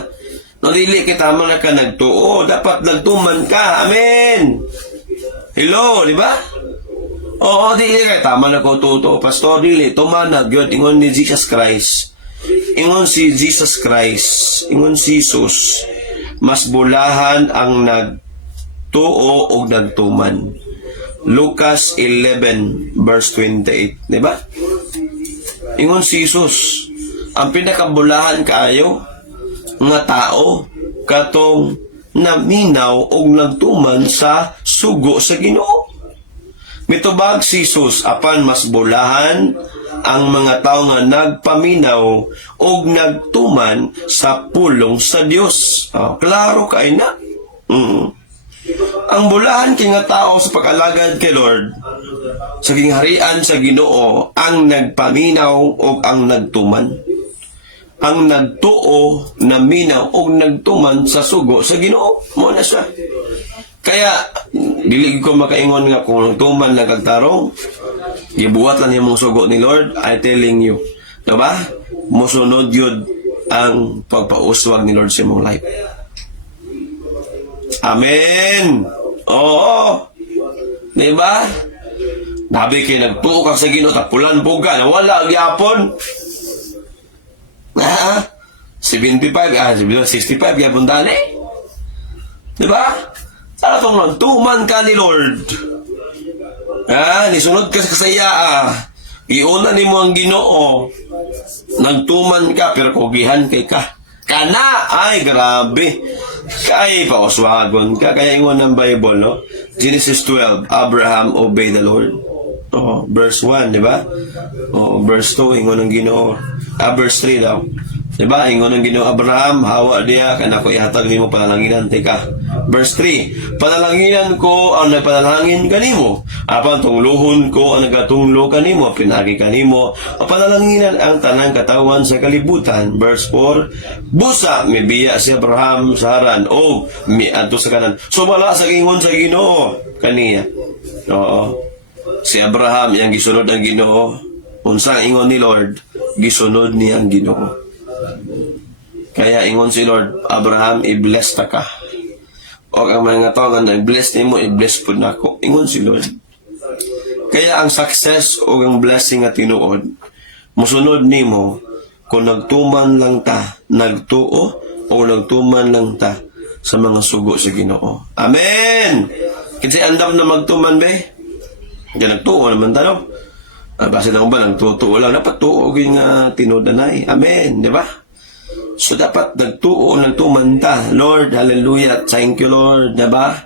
No, dili kay tama na ka nagtuo, dapat nagtuman ka. Amen. Hello, di ba? Dili kay tama na ko tuto, pastor, dili tuman na gyud ingon ni Jesus Christ. Ingon si Jesus Christ, ingon si Jesus, mas bulahan ang nagtuo o nagtuman. Lucas 11 verse 28, di ba? Ingon si Jesus, ang pinakabulahan kaayo nga tao katong naminaw o nagtuman sa sugo sa Ginoo. Mitubag si Jesus, apan mas bulahan ang mga tao nga nagpaminaw o nagtuman sa pulong sa Dios. Klaro kay na. Ang bulahan kay nga tao sa pag-alagad kay Lord, sa gingharian sa Ginoo, ang nagpaminaw o ang nagtuman. Ang nagtuo na minaw o nagtuman sa sugo sa Ginoo. Mo na siya. Kaya, dili ko makaingon nga kung nagtuman na kagtarong, gibuhat lang yung sugo ni Lord, I telling you. Diba? Musunod yun ang pagpauswag ni Lord sa mong life. Amen! Oo! Diba? Nabi kayo nagtuo ka sa Ginoo, tapulan po ka, nawala ang yapon. 75, 65 yapon dali. Diba? Sana itong nagtuman ka ni Lord. Nisunod ka sa kasaya. Iuna ni mo ang Ginoo. Nagtuman ka, pero kugihan kay ka. Kana! Ay, grabe. Kay pauswagon ka. Kaya ingon ng Bible, no? Genesis 12, Abraham obeyed the Lord. Verse 1, di ba? Verse 2, ingon ng Ginoo. Verse 3 daw. Diba? Ingon ng Ginoo, Abraham, hawa diya, kanako ihatag nimo panalanginan, teka. Verse 3, panalanginan ko ang nagpanalangin kanimo. Apan tungluhon ko ang nagatunglo kanimo, pinagi kanimo. Panalanginan ang tanang katawan sa kalibutan. Verse 4, busa, mibiya si Abraham sa haran, o miadto sa kanan. So wala sa gingon sa Ginoo kaniya. Oo. Si Abraham, yang gisunod ang Ginoo. Unsang ingon ni Lord, gisunod niya ang Ginoo. Kaya ingon si Lord, Abraham, i-bless ta ka. O ang mga tao nga nag-bless nimo, i-bless po na ako. Ingon si Lord. Kaya ang success o ang blessing nga tinuod, musunod nimo, kung nagtuman lang ta, nagtuo, o nagtuman lang ta sa mga sugo sa Ginoo. Amen! Kasi andam na magtuman, be? Kaya nagtuo naman ta, no? Basta na ba, nagtutuo lang. Dapat tuo nga tinudanay. Amen, di ba? So, dapat nagtuo, nagtumanta. Lord, hallelujah, thank you, Lord, diba?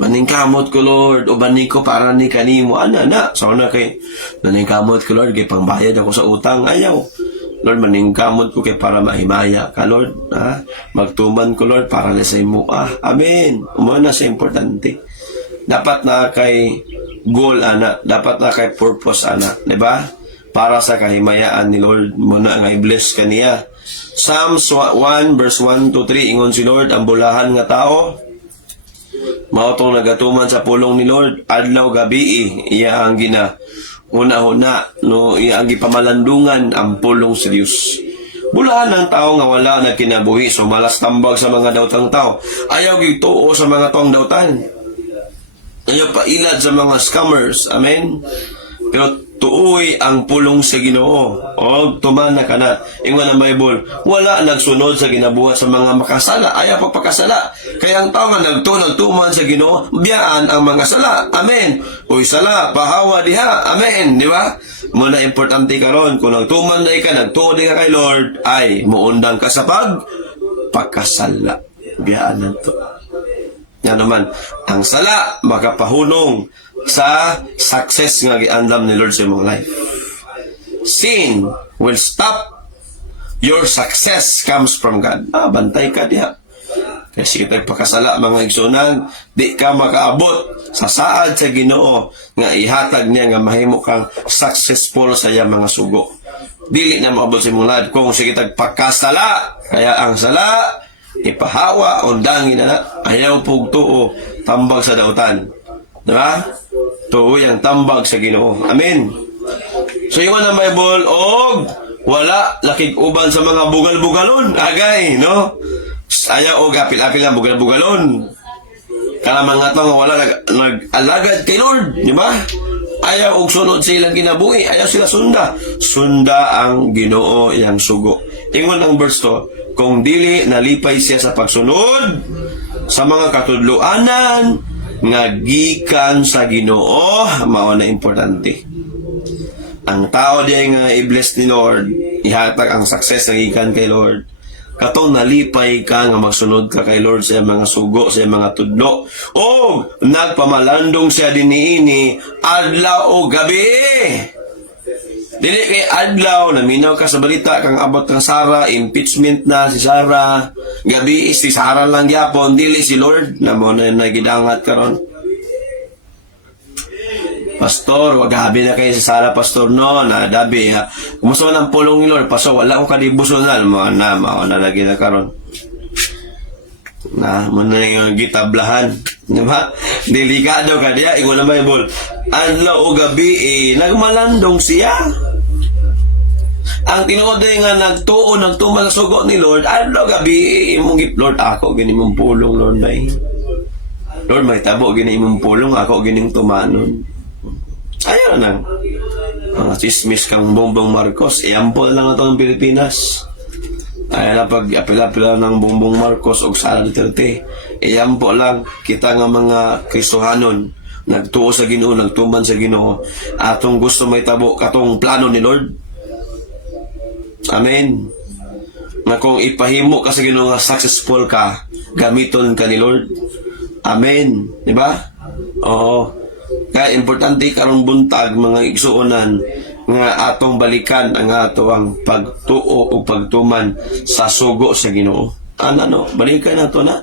Maningkamot ko, Lord, o bani ko para ni kanimo. Na. So, na kay, maningkamot ko, Lord, kay pangbayad ako sa utang. Ayaw. Lord, maningkamot ko kay para mahimaya ka, Lord. Magtuman ko, Lord, para sa imo. Amen. Umana sa importante. Dapat na kay goal, ana. Dapat na kay purpose, ana. Diba? Para sa kahimayaan ni Lord. Muna nga i-bless ka niya. Psalms 1 verse 1 to 3, ingon si Lord, ang bulahan nga tao maotong nagatuman sa pulong ni Lord adlaw gabi, iya ang gina una no, iya ang gipamalandungan ang pulong sa Dios. Bulahan ng tao nga wala na kinabuhi, so malas tambag sa mga daotang tao, ayaw gituo sa mga tuang dautan, ayaw pailad sa mga scammers. Amen. Pero tuoy ang pulong sa Ginoo. O tumana ka na. Ingon ang Bible, wala nagsunod sa ginabuhat sa mga makasala. Ayaw pagpakasala. Kaya ang tao nga nagtuman sa Ginoo, biyaan ang mga sala. Amen. Uy sala, pahawa diha. Amen. Di ba? Muna importante karon, kung nagtuman na ka, nagtuod ka kay Lord, ay muundang ka sa pagkasala. Biyaan na to. Yan naman, ang sala makapahunong sa success nga giandam ni Lord sa imong life. Sin will stop your success comes from God. Bantay ka diha. Kasi kita'y pakasala mga igsunan, di ka makaabot sa saad sa Ginoo nga ihatag niya nga mahimo kang successful sa iya mga sugo. Dili na maabot sa imong life kung sige tag pakasala. Kaya ang sala ipahawa undangin na ayaw pug tuo tambag sa dautan. Diba? Tuoy ang tambag sa Ginoo. Amen. So yung ang Bible, wala lakig uban sa mga bugal-bugalon. Agay, no? Ayaw apil-apil ang bugal-bugalon. Kaya mga ito nga wala nag-alagad kay Lord. Diba? Ayaw sunod silang kinabuhi. Ayaw sila sunda. Sunda ang Ginoo yang sugo. Ingon ang verse to, kung dili nalipay siya sa pagsunod sa mga katudloanan nga gikan sa Ginoo, mao na importante. Ang tao diay nga i-bless ni Lord, ihatag ang success nga gikan kay Lord. Katong nalipay ka nga magsunod ka kay Lord sa mga sugo, sa mga tudlo, o nagpamalandong siya dinhiini adlaw o gabi. Dili kay adlaw naminaw ka sa balita kang abot kang Sara, impeachment na si Sara. Gabi si Sara lang gyapon, dili si Lord na mo na nagidangat karon. Pastor, wag habi na kayo sa Sara, pastor, no, na dabi ha. Kumusta man ang pulong ni Lord, pastor, wala akong kadibusonan, mo na lagi na karon. Na, mo na yung gitablahan. Diba? Delikado ka diya, ikaw na Bible. Adlaw o gabi, nagmalandong siya. Ang tinuod nga nagtuman sa sugo ni Lord, adlaw gabi, imong Lord, ako, gini mong pulong, Lord, may. Lord, may tabo, gini mong pulong, ako, gining tumanon. Ayaw na. Mga chismis kang Bongbong Marcos, iampo lang ito ng Pilipinas. Ay na pag apila-apila ng Bongbong Marcos o Sara Duterte, iampo lang kita nga mga Kristohanon, nagtuo sa Ginoo, nagtuman sa Ginoo, atong gusto may tabo katong plano ni Lord. Amen. Na kung ipahimo ka sa Ginoo nga successful ka, gamiton ka ni Lord. Amen. Diba? Oo. Kaya importante karong buntag mga igsuonan nga atong balikan ang ato ang pagtuo o pagtuman sa sugo sa Ginoo. Ano, balikan nato na.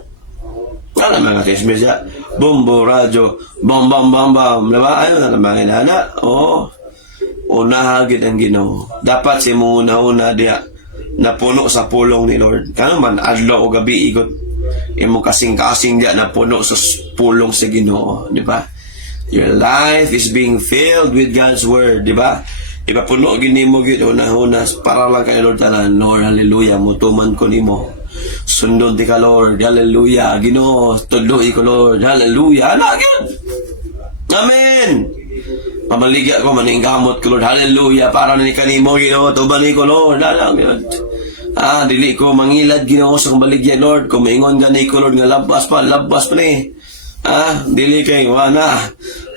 Ano mga chismis ya? Bumbo, radyo, bam, bam, bam, bam. Diba? Ayaw na mga inana. Oo. Unahagid ang Ginoo. Dapat si muna diya na puno sa pulong ni Lord. Kano man, adlaw o gabi igot. Imo kasing-kasing diya na puno sa pulong sa Ginoo. Diba? Your life is being filled with God's Word. Diba? Ipapuno gini mo gid una-una para lang kay Lord tanan. Lord, hallelujah, mutuman ko nimo. Sundon ti ka Lord, hallelujah. Ginoo, tuloy ko Lord, hallelujah. Ana gyud. Amen. Pamaligya ko maning gamot ko Lord, hallelujah. Para ni kanimo Ginoo, tuban ko Lord, ana gyud. Dili ko mangilad Ginoo sa baligya Lord. Kung maingon gani ko Lord nga labas pa ni. Dili kay wala.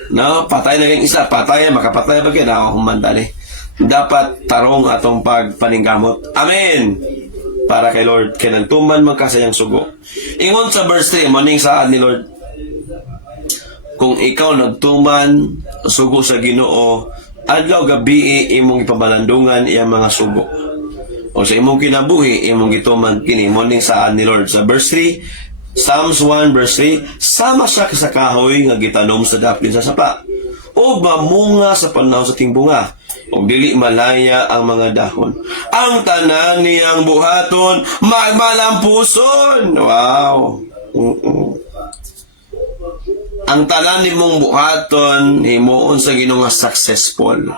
No, patay na kayong isa, patay, makapatay ba kayo? Na ako kumanta ni. Dapat tarong atong pagpaninggamot. Amen! Para kay Lord, kaya nagtuman magkasayang sugo. Ingon sa verse 3, maning saan ni Lord? Kung ikaw nagtuman, sugo sa Ginoo, adlaw gabi imong ipabalandungan iyang mga sugo. O sa imong kinabuhi, imong gituman kini, maning saan ni Lord? Sa verse 3, Psalms 1 verse 3, sama siya sa kahoy nga gitanom sa daplin sa sapa, o mamunga sa panahon sa timbunga, o dili malaya ang mga dahon. Ang tanan niyang buhaton, magmalampuson. Wow! Ang tanan nimong buhaton, himuon sa Ginoo nga successful,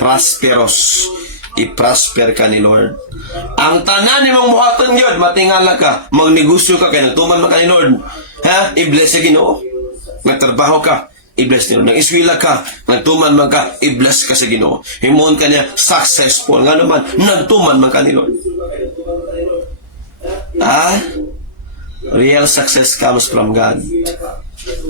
prosperous, i-prosper ka ni Lord. Ang tanan ni mong buhaton yun, matingala ka, magnegosyo ka, kaya nagtuman man ka ni Lord. I-bless sa Ginoo. Nagtrabaho ka, i-bless ni Lord. Nag-iswila ka, nagtuman man ka, i-bless ka sa Ginoo. Himuon ka niya, successful. Nga naman, nagtuman man ka ni Lord. Real success comes from God.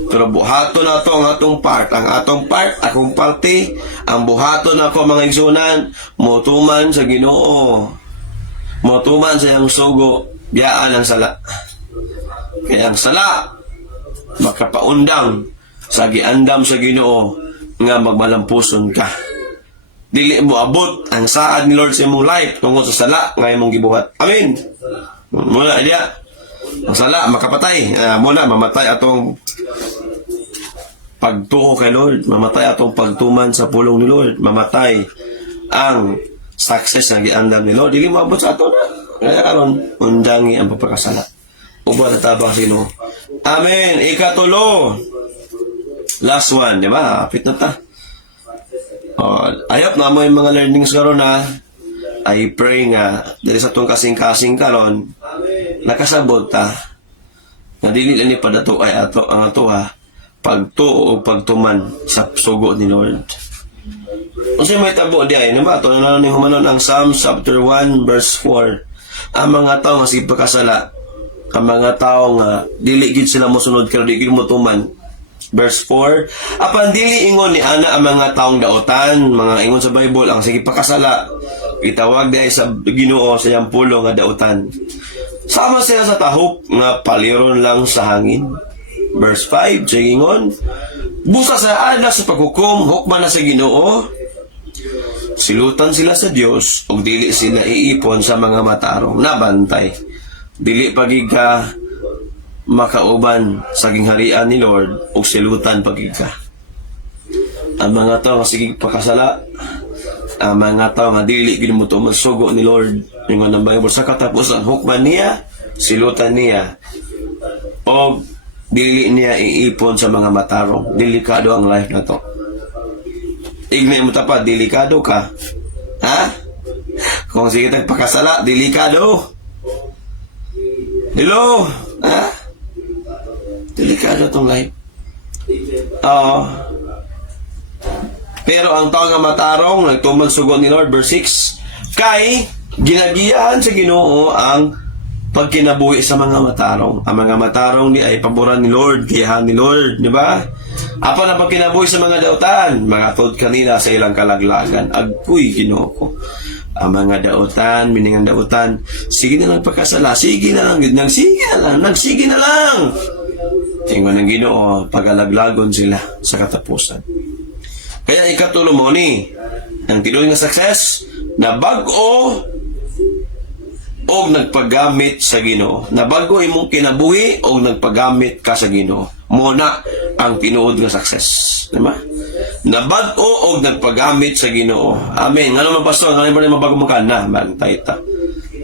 Pero buhaton na ito ang atong part. Ang atong part, akong parte, ang buhaton na ako mga igsunan, motuman sa Ginoo. Motuman sa iyang sugo, biyaan ang sala. Kaya ang sala, makapaundang sa giandam sa Ginoo nga magmalampuson ka. Dili mo abot ang saad ni Lord sa imong life tungkol sa sala nga imong gibuhat. Amen. Muna diya. Ang sala, makapatay. Muna, mamatay atong pagtuo kay Lord. Mamatay atong pagtuman sa pulong ni Lord. Mamatay ang success na giandam ni Lord. Dili maabot sa ato na. Kaya karon undangi ang pagpakasala. Uba na tabang sino. Amen. Ikatulo. Last one, di ba? Apit na ta. Ayop na mo yung mga learnings karon na. I pray nga dahil sa itong kasing-kasing karon nakasabot ta na dili lang ni padato ay ato ang ato pagtuo o pagtuman sa sugo ni Lord. Kasi may tabo di ay ba ato na ni humanon ang Psalms chapter 1 verse 4. Ang mga tao nga sige pagkasala, ang mga tao nga dili gid sila mosunod kay dili gid mo tuman. Verse 4, apan dili ingon ni ana ang mga taong daotan, mga ingon sa Bible ang sige pakasala itawag diay sa Ginoo sa iyang pulo nga daotan. Sama sila sa tahop nga paliron lang sa hangin. Verse 5, sige ingon, busa sa adlaw sa paghukom hukman na sa Ginoo. Silutan sila sa Dios ug dili sila iipon sa mga matarong nabantay. Dili pagiga makauban sa gingharian ni Lord ug silutan pagiga. Ang mga tao nga sige pakasala, ang mga tao nga dili gid mo masugo ni Lord, yung nga nang Bible sa katapusan hukman niya, silutan niya o dili niya iipon sa mga matarong. Delikado ang life na to. Ignay mo tapat, delikado ka. Ha? Kung sige tagpakasala, delikado. Hello? Ha? Delikado tong life. Oo. Pero ang tao nga matarong, nagtuman sugo ni Lord, verse 6, kay ginagiyahan sa Ginoo ang pagkinabuhi sa mga matarong. Ang mga matarong ni ay paboran ni Lord, giyahan ni Lord, di ba? Apa na pagkinabuhi sa mga dautan, mga tod kanila sa ilang kalaglagan, agpuy Ginoo ko. Ang mga dautan, miningang dautan, sige na lang pagkasala, sige na lang, nagsige na lang. Tingnan ng Ginoo, pag-alaglagon sila sa katapusan. Kaya ikatulo mo ni, ang tinuloy nga success, na bag-o o nagpagamit sa Ginoo. Na bago imong kinabuhi o nagpagamit ka sa Ginoo. Muna ang tinuod nga success. Diba? Na bag-o o nagpagamit sa Ginoo. Amen. Nga naman pastor, nga naman mabago mo ka na, bantay ta.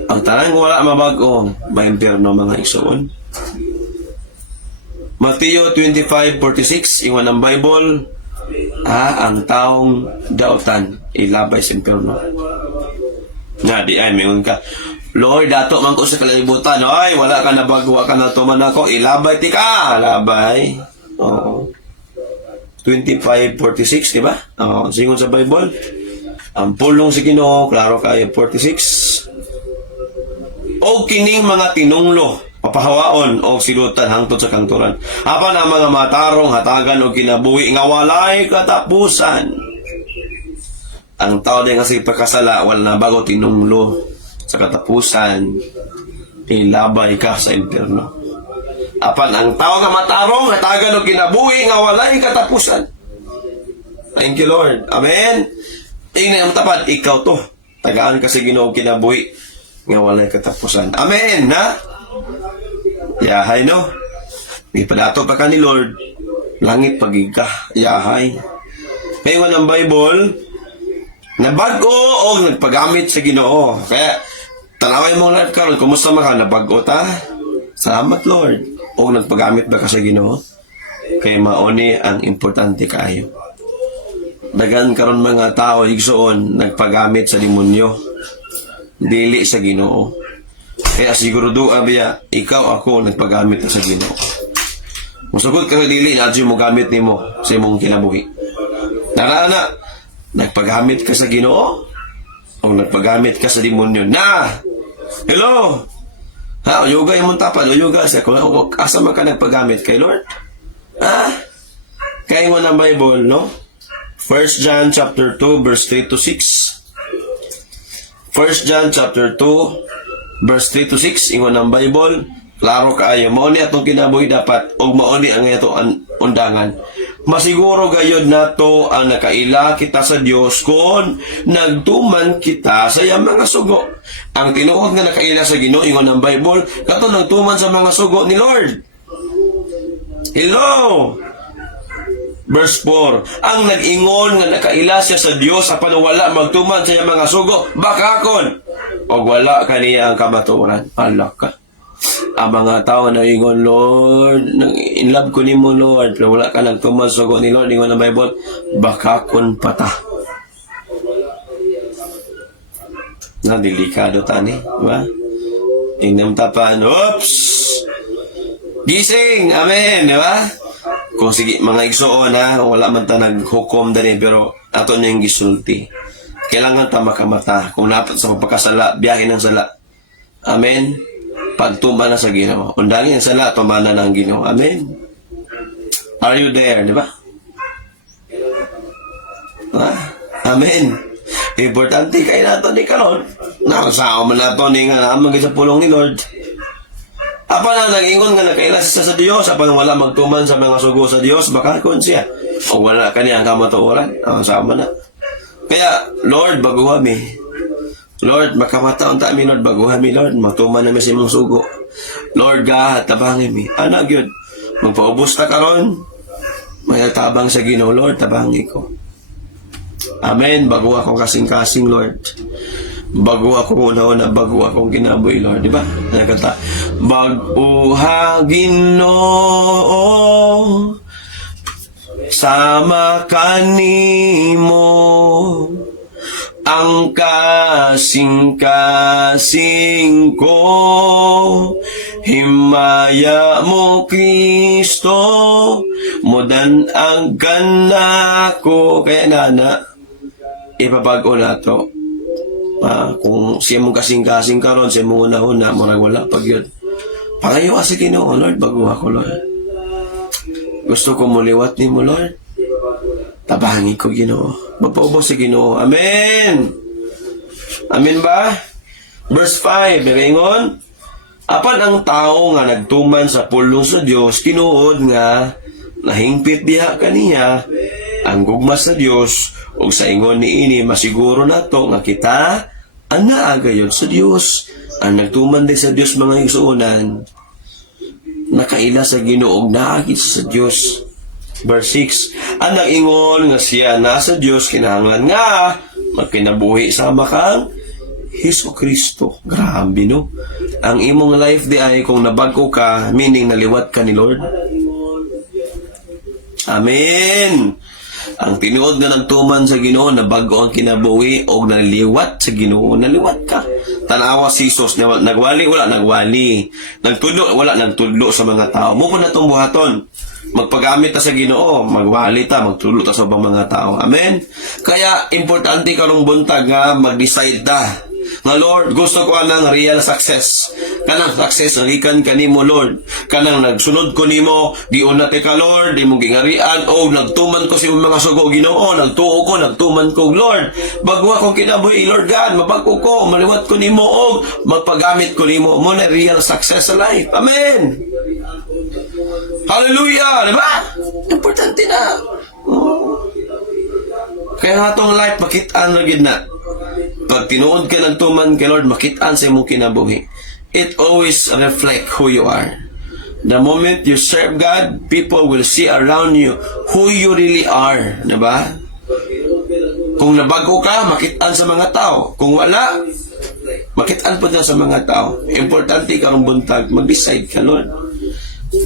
Ang tarang wala mabago, maimpirno mga igsoon. Mateo 25:46, iwan ng Bible, ang taong dautan ilabay sa impyerno. Na di ay mingon ka, Lord, dato man ko sa kalibutan, ay wala ka na bago, ka na tuman ako, ilabay ti ka, labay. Oo. 25:46, di ba? Oo, singon sa Bible. Ang pulong si Ginoo, klaro kayo 46. O kining mga tinunglo, papahawaon o silutan hangtod sa kanturan. Apan ang mga matarong hatagan o kinabuhi nga walay katapusan. Ang tao din kasi pagkasala, wala na bago tinunglo sa katapusan, ilabay ka sa impyerno. Apan ang tao nga matarong hatagan o kinabuhi nga walay katapusan. Thank you, Lord. Amen. Tingnan ang tapat, ikaw to. Tagaan ka sa Ginoo kinabuhi nga walay katapusan. Amen, ha? Yahay, no? Ipadato pa ka ni Lord, langit pagigka, yahay. Ngayon ang Bible, na bago o nagpagamit sa Ginoo. Kaya, tanaway mo life karon, kumusta man ka, nabago ta? Salamat, Lord. O nagpagamit ba ka sa Ginoo? Kaya mauni ang importante kayo. Dagan karon mga tao, igsoon, nagpagamit sa demonyo. Dili sa Ginoo. Kaya siguro doa biya, ikaw ako nagpagamit sa Ginoo. Musugod ka sa dili, nadyo mo gamit nimo sa imong kinabuhi. Narana, nagpagamit ka sa Ginoo o nagpagamit ka sa demonyo na. Hello. Ha, yoga imong tapan, yoga siya kung asa man ka nagpagamit kay Lord. Ha? Kaya mo ng Bible, no? 1 John chapter 2 verse 3 to 6. 1 John chapter 2 verse 3 to 6, ingon ang Bible, klaro kaayo, mauni atong kinabuhi dapat, o mauni ang ito undangan. Masiguro gayod nato ang nakaila kita sa Dios kung nagtuman kita sa iyang mga sugo. Ang tinuod nga nakaila sa Ginoo, ingon ang Bible, kato nagtuman sa mga sugo ni Lord. Hello! Verse 4, ang nag-ingon nga nakaila siya sa Dios apan wala magtuman sa iyang mga sugo, bakakon o wala kaniya ang kamatuoran. Alak ka. Ang mga tao na ingon, Lord, in love ko ni mo, Lord, pero wala ka nagtuman sa sugo ni Lord, ingon ang Bible, bakakon pata. Na delikado tani, diba? Tingnan tapan, oops! Gising! Amen, diba? Kung sige, mga igsoon ha, wala man ta naghukom dali, pero ato na yung gisulti. Kailangan ta makamata. Kung napat sa pagkasala, biyahe ng sala. Amen. Pagtumba na sa Ginoo. Undangin ang sala, tumba na ng Ginoo. Amen. Are you there, di ba? Amen. Importante kayo nato ni karon. Nakasama man nato ni nga naman sa pulong ni Lord. Apa na nag-ingon nga nakailas siya sa Dios, apan wala magtuman sa mga sugo sa Dios, baka kon siya. O wala kaniya ang kamatuoran, sama na. Kaya, Lord, baguha mi. Lord, makamataon ta mi, Lord, baguha mi, Lord. Matuman na mi sa imong sugo. Lord, God, tabangin mi. Anak yun, magpaubos ta karon. May tabang sa Ginoo, Lord, tabangi ko. Amen. Bago akong kasing-kasing, Lord. Bago akong una-una, bago akong ginaboy, Lord. Diba? Nakata, baguha Ginoo, sama kanimo, ang kasing-kasing ko, himaya mo Kristo, mudan ang gana ko. Kaya nana, ipabago na to. Kung siya mong kasing-kasing karon, siya mong una-una, murag wala pag yun. Pangayo kasi Ginoo, Lord, bago ako, Lord. Gusto ko muliwat ni mo, Lord. Tabangi ko, Ginoo. Magpaubos sa Ginoo. Amen! Amen ba? Verse 5, naringon, apan ang tao nga nagtuman sa pulong sa Dios, tinuod nga nahingpit diha kaniya ang gugma sa Dios, ug sa ingon niini masiguro nato nga kita ang naagayon sa Dios. Ang nagtuman din sa Dios mga igsuonan, nakaila sa Ginoo ug naagit sa Dios. Verse 6, ang nag-ingon nga siya nasa Dios, kinahanglan nga magkinabuhi sa makang Hesus Kristo. Grabe, no? Ang imong life di ay kung nabago ka, meaning naliwat ka ni Lord. Amen! Ang tinuod nga nagtuman sa Ginoo, nabago ang kinabuhi o naliwat sa Ginoo, naliwat ka. Tanawa si Jesus, nagwali, wala nagwali. Nagtudlo, wala nagtudlo sa mga tao. Mupo na itong buhaton. Magpagamit ta sa Ginoo, magwali ta, magtudlo ta sa mga tao. Amen? Kaya, importante karong buntag nga mag-decide ta nga Lord, gusto ko anang real success. Kanang success nagikan kanimo, Lord. Kanang nagsunod ko nimo, di unate ka, Lord, di mong gingarian, o nagtuman ko sa mga sugo, Ginoo, nagtuo ko, nagtuman ko, Lord. Bago akong kinabuhi, Lord God, mabago ko, maliwat ko nimo, o magpagamit ko nimo. Mo na real success sa life. Amen. Hallelujah, di ba? Importante na. Oh. Kaya nga itong life, makitaan na gid na. Pag tinuod ka nagtuman kay Lord, makitaan sa imong kinabuhi. It always reflect who you are. The moment you serve God, people will see around you who you really are. Diba? Kung nabago ka, makitaan sa mga tao. Kung wala, makitaan po na sa mga tao. Importante ka ang buntag, mag-decide ka, Lord.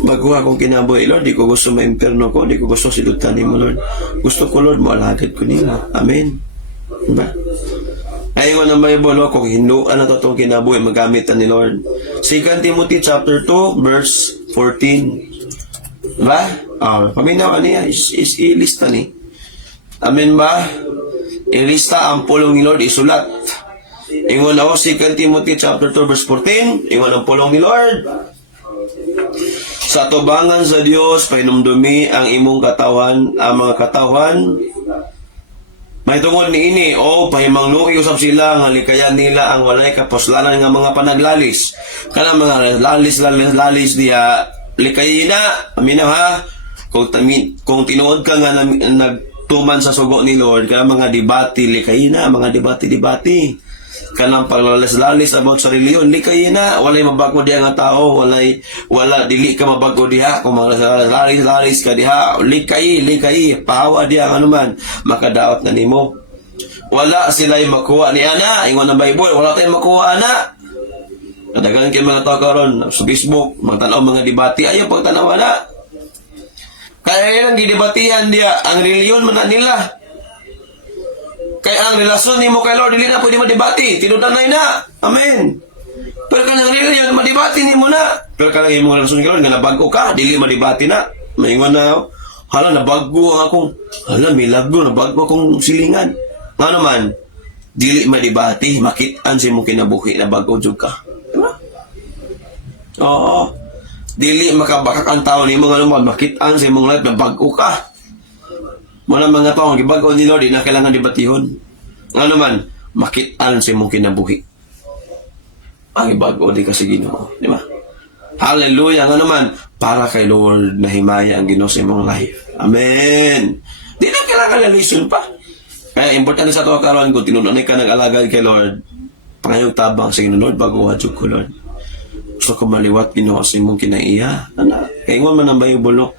Bago akong kinabuhi, Lord, di ko gusto ma-imperno ko, di ko gusto silutan mo, Lord. Gusto ko, Lord, maalagad ko nila. Amen. Diba? Ayun ang Bible, kung hinduan na itong kinabuhi, magamit na ni Lord. 2 Timothy chapter 2, verse 14. Diba? Paminawa niya, is ilista ni. Amen ba? Ilista ang pulong ni Lord, isulat. Ingon ako, 2 Timothy chapter 2, verse 14. Ingon ang pulong ni Lord. Sa tubangan sa Dios, painumdumi ang imong katawan, ang mga katawan, may tungod ni ini, pahimang luki usab sila, nga likayan nila ang walay kapuslanan nga mga panaglalis. Kana mga lalis diya, likayin na, aminaw ha, kung tinuod ka nga nagtuman sa sugo ni Lord, kana mga debate, likayin na, mga debate. Kanang paglalis-lalis about sa reliyon, likayin na, walay mabago diya nga tao, wala, dili ka mabago diha, kung mga lalis ka diha, likay, pahawa diya, ano man, makadaot na nimo. Wala sila'y makuha ni Ana, ingon ng Bible, wala tayong makuha Ana. Nadagan kayo mga tao karon sa Facebook, magtanaw mga debate, ayaw pagtanaw na. Kaya yan, didebatihan diya, ang reliyon man na nila. Kaya ang relasyon ni mo kay Lord, dili na pwede madibati. Tinudanay na. Amen. Pero kanang relasyon, madibati ni mo na. Pero kanang imong relasyon kay Lord, nga nabago ka, dili madibati na. Maingon na, hala, nabago ang akong, milagro, nabago akong silingan. Nga naman, dili madibati, makitaan sa imong kinabuhi, nabago jud ka. Diba? Oo. Dili makabakak ang tao ni mo, nga naman, makitaan sa imong life, nabago ka. Muna mga tao, ang gibago ni Lord, di na kailangan debatihon. Ano man, makitaan sa imong kinabuhi. Ang ibago di kasi Ginoo, di ba? Hallelujah, ano man, para kay Lord na himaya ang Ginoo sa imong life. Amen. Di na kailangan na lesson pa. Kaya importante sa ito karon kung tinununay ka nag-alagad kay Lord, pangayong tabang sa Ginoo, Lord, bago wadyo ko, Lord. Gusto ko maliwat Ginoo sa imong kinaiya. Ana, kay ingon man ang Bible, no?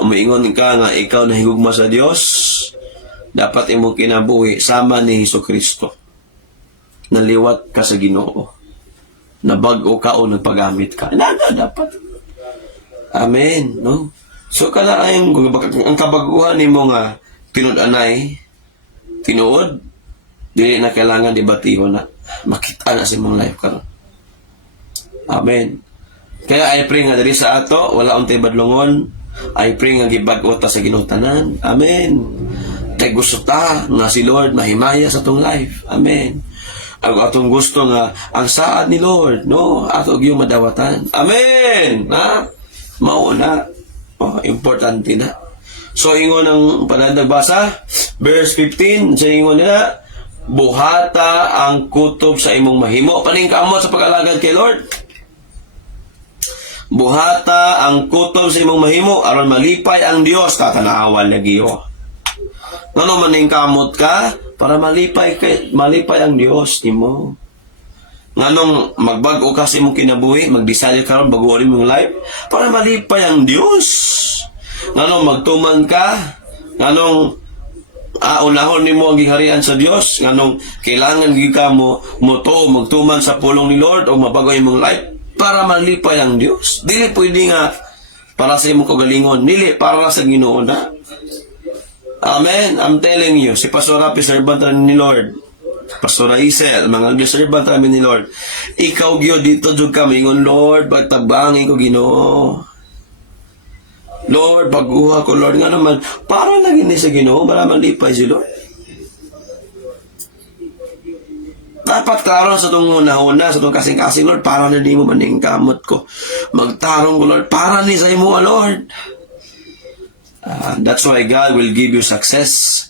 Umiingon ka nga ikaw na higugma sa Dios, dapat imong kinabuhi sama ni Hesukristo. Naliwat ka sa Ginoo. Na bag-o ka o nagpagamit ka. Nada, dapat. Amen, no? So, kalaayang, ang kabaguhan ni mo nga, tinud-anay, tinuod, dili na kailangan debatiho na, makita na sa imong life karon. Amen. Kaya I pray nga diri sa ato, wala untay badlongon, I pray nga gibag-o ta sa Ginoo tanan. Amen. Kay gusto ta nga si Lord mahimaya sa tong life. Amen. Ang atong gusto nga ang saad ni Lord, no, ato gyud madawatan. Amen. Ha? Mao na. Oh, importante na. So ingon ang pananagbasa, verse 15, sa ingon nila, buhata ang kutob sa imong mahimo. Paning kaamot sa pag-alagad kay Lord. Buhata ang kutob sa imong mahimo aron malipay ang Dios tatanawan lagi yo. Ngano man ning kamot ka para malipay ang Dios nimo. Nganong magbag-o ka sa imong kinabuhi, mag-decide ka ron bago imong life para malipay ang Dios. Nganong magtuman ka, nganong unahon nimo ang giharian sa Dios, nganong kailangan gyud ka mo magtuman sa pulong ni Lord o mabago imong life para malipay ang Dios. Dili pwede nga para sa imong kagalingon, dili para sa Ginoo na. Amen. I'm telling you, si Pastor Rapi, servant ni Lord. Pastor Isel, mga servant kami ni Lord. Ikaw gyud dito jud kami ingon, Lord, pagtabangin ko Ginoo. Lord, baguha ko, Lord, nga naman, para lagi ni sa Ginoo, para malipay si Lord. Dapat klaro sa itong una-una, sa itong kasing-kasing, Lord, para na di mo maning kamot ko. Magtarong ko, Lord, para ni sa imo, Lord. That's why God will give you success.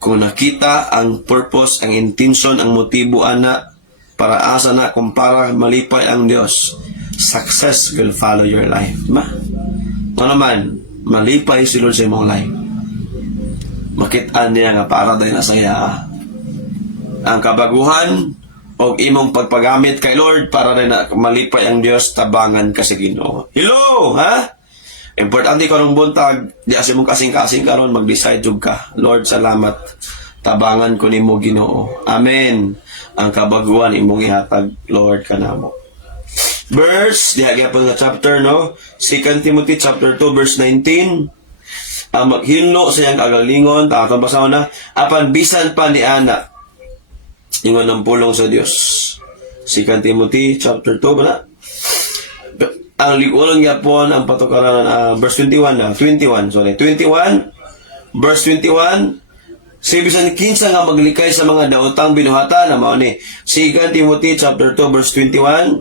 Kung nakita ang purpose, ang intention, ang motibo, ana, para asa na, kung para malipay ang Diyos, success will follow your life. Ano naman, malipay si Lord sa imong life. Makitaan niya nga para dahil nasaya. Ang kabaguhan o imong pagpagamit kay Lord para rin na malipay ang Diyos, tabangan ka sa Ginoo. Hello, ha? Importante ko ng buntag, di asin mong kasing-kasing karon mag-decide jud ka. Lord, salamat. Tabangan ko nimo Ginoo. Amen. Ang kabaguhan imong ihatag, Lord, kanamo. Verse, di gyapon nga chapter, no? 2 Timothy chapter 2 verse 19. Ang maghinlo sa iyang kagalingon, tatong basaw na, apan bisan pa ni ana. Ingon ng pulong sa Dios. 2 Timothy chapter 2 ba na? Ang ligulan niya po ang patukaran verse 21 verse 21 si bisan kinsa nga maglikay sa mga daotang binuhatan na mao ni 2 Timothy chapter 2 verse 21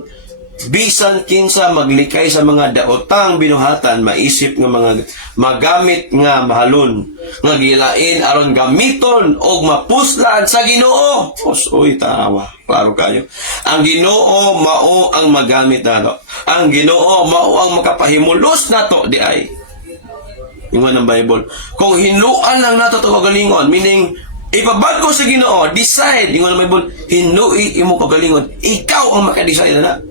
bisan kinsa maglikay sa mga daotang binuhatan maisip nga mga magamit nga mahalon nga gilain aron gamiton og mapuslan sa Ginoo. Uy, tawa. Klaro kayo. Ang Ginoo mao ang magamit nato. Ang Ginoo mao ang makapahimulos nato di ay. Ingon ang Bible. Kung hinluan lang nato to kagalingon, meaning ipabago sa Ginoo, decide. Ingon ang Bible, hinlui imo kagalingon. Ikaw ang makadecide na.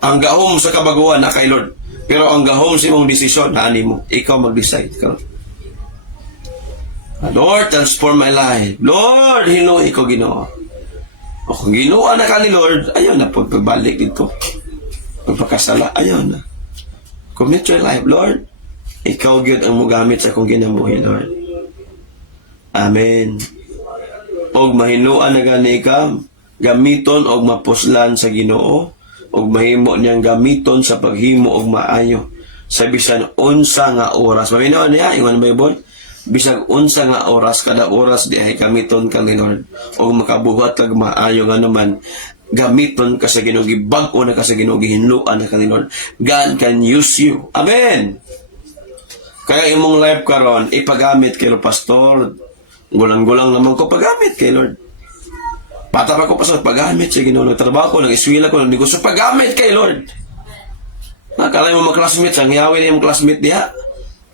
Ang gahom sa kabaguhan na kay Lord. Pero ang gahom sa imong desisyon, nani mo. Ikaw mag-decide. Lord, transform my life. Lord, hinlui ko Ginoo. O kung ginuha na ka ni Lord, ayaw na pagbalik dito. Pagpakasala, ayaw na. Commit your life, Lord. Ikaw gyud ang mogamit sa akong ginabuhi, Lord. Amen. Og mahinuan na gani ka, gamiton og mapuslan sa Ginoo, og mahimo niyang gamiton sa paghimo og maayo sa bisan unsa nga oras. Maminaw niya, ingon ang Bible, bisag unsa nga oras, kada oras di ay gamiton ka ni Lord og makabuhat kag maayo nga naman gamiton ka sa Ginoo, gibag-o na ka sa Ginoo, gihinluan na ka ni Lord. God can use you. Amen. Kaya imong life karon ipagamit kay pastor, gulang-gulang naman ko pagamit kay Lord. Bata pa ko pa sa paggamit sa Ginoo, nagtrabaho ko, nag-eskwela ko, nag-negosyo, paggamit kay Lord. Nakalay mo mga classmates, ang hiyawin na yung classmate diha.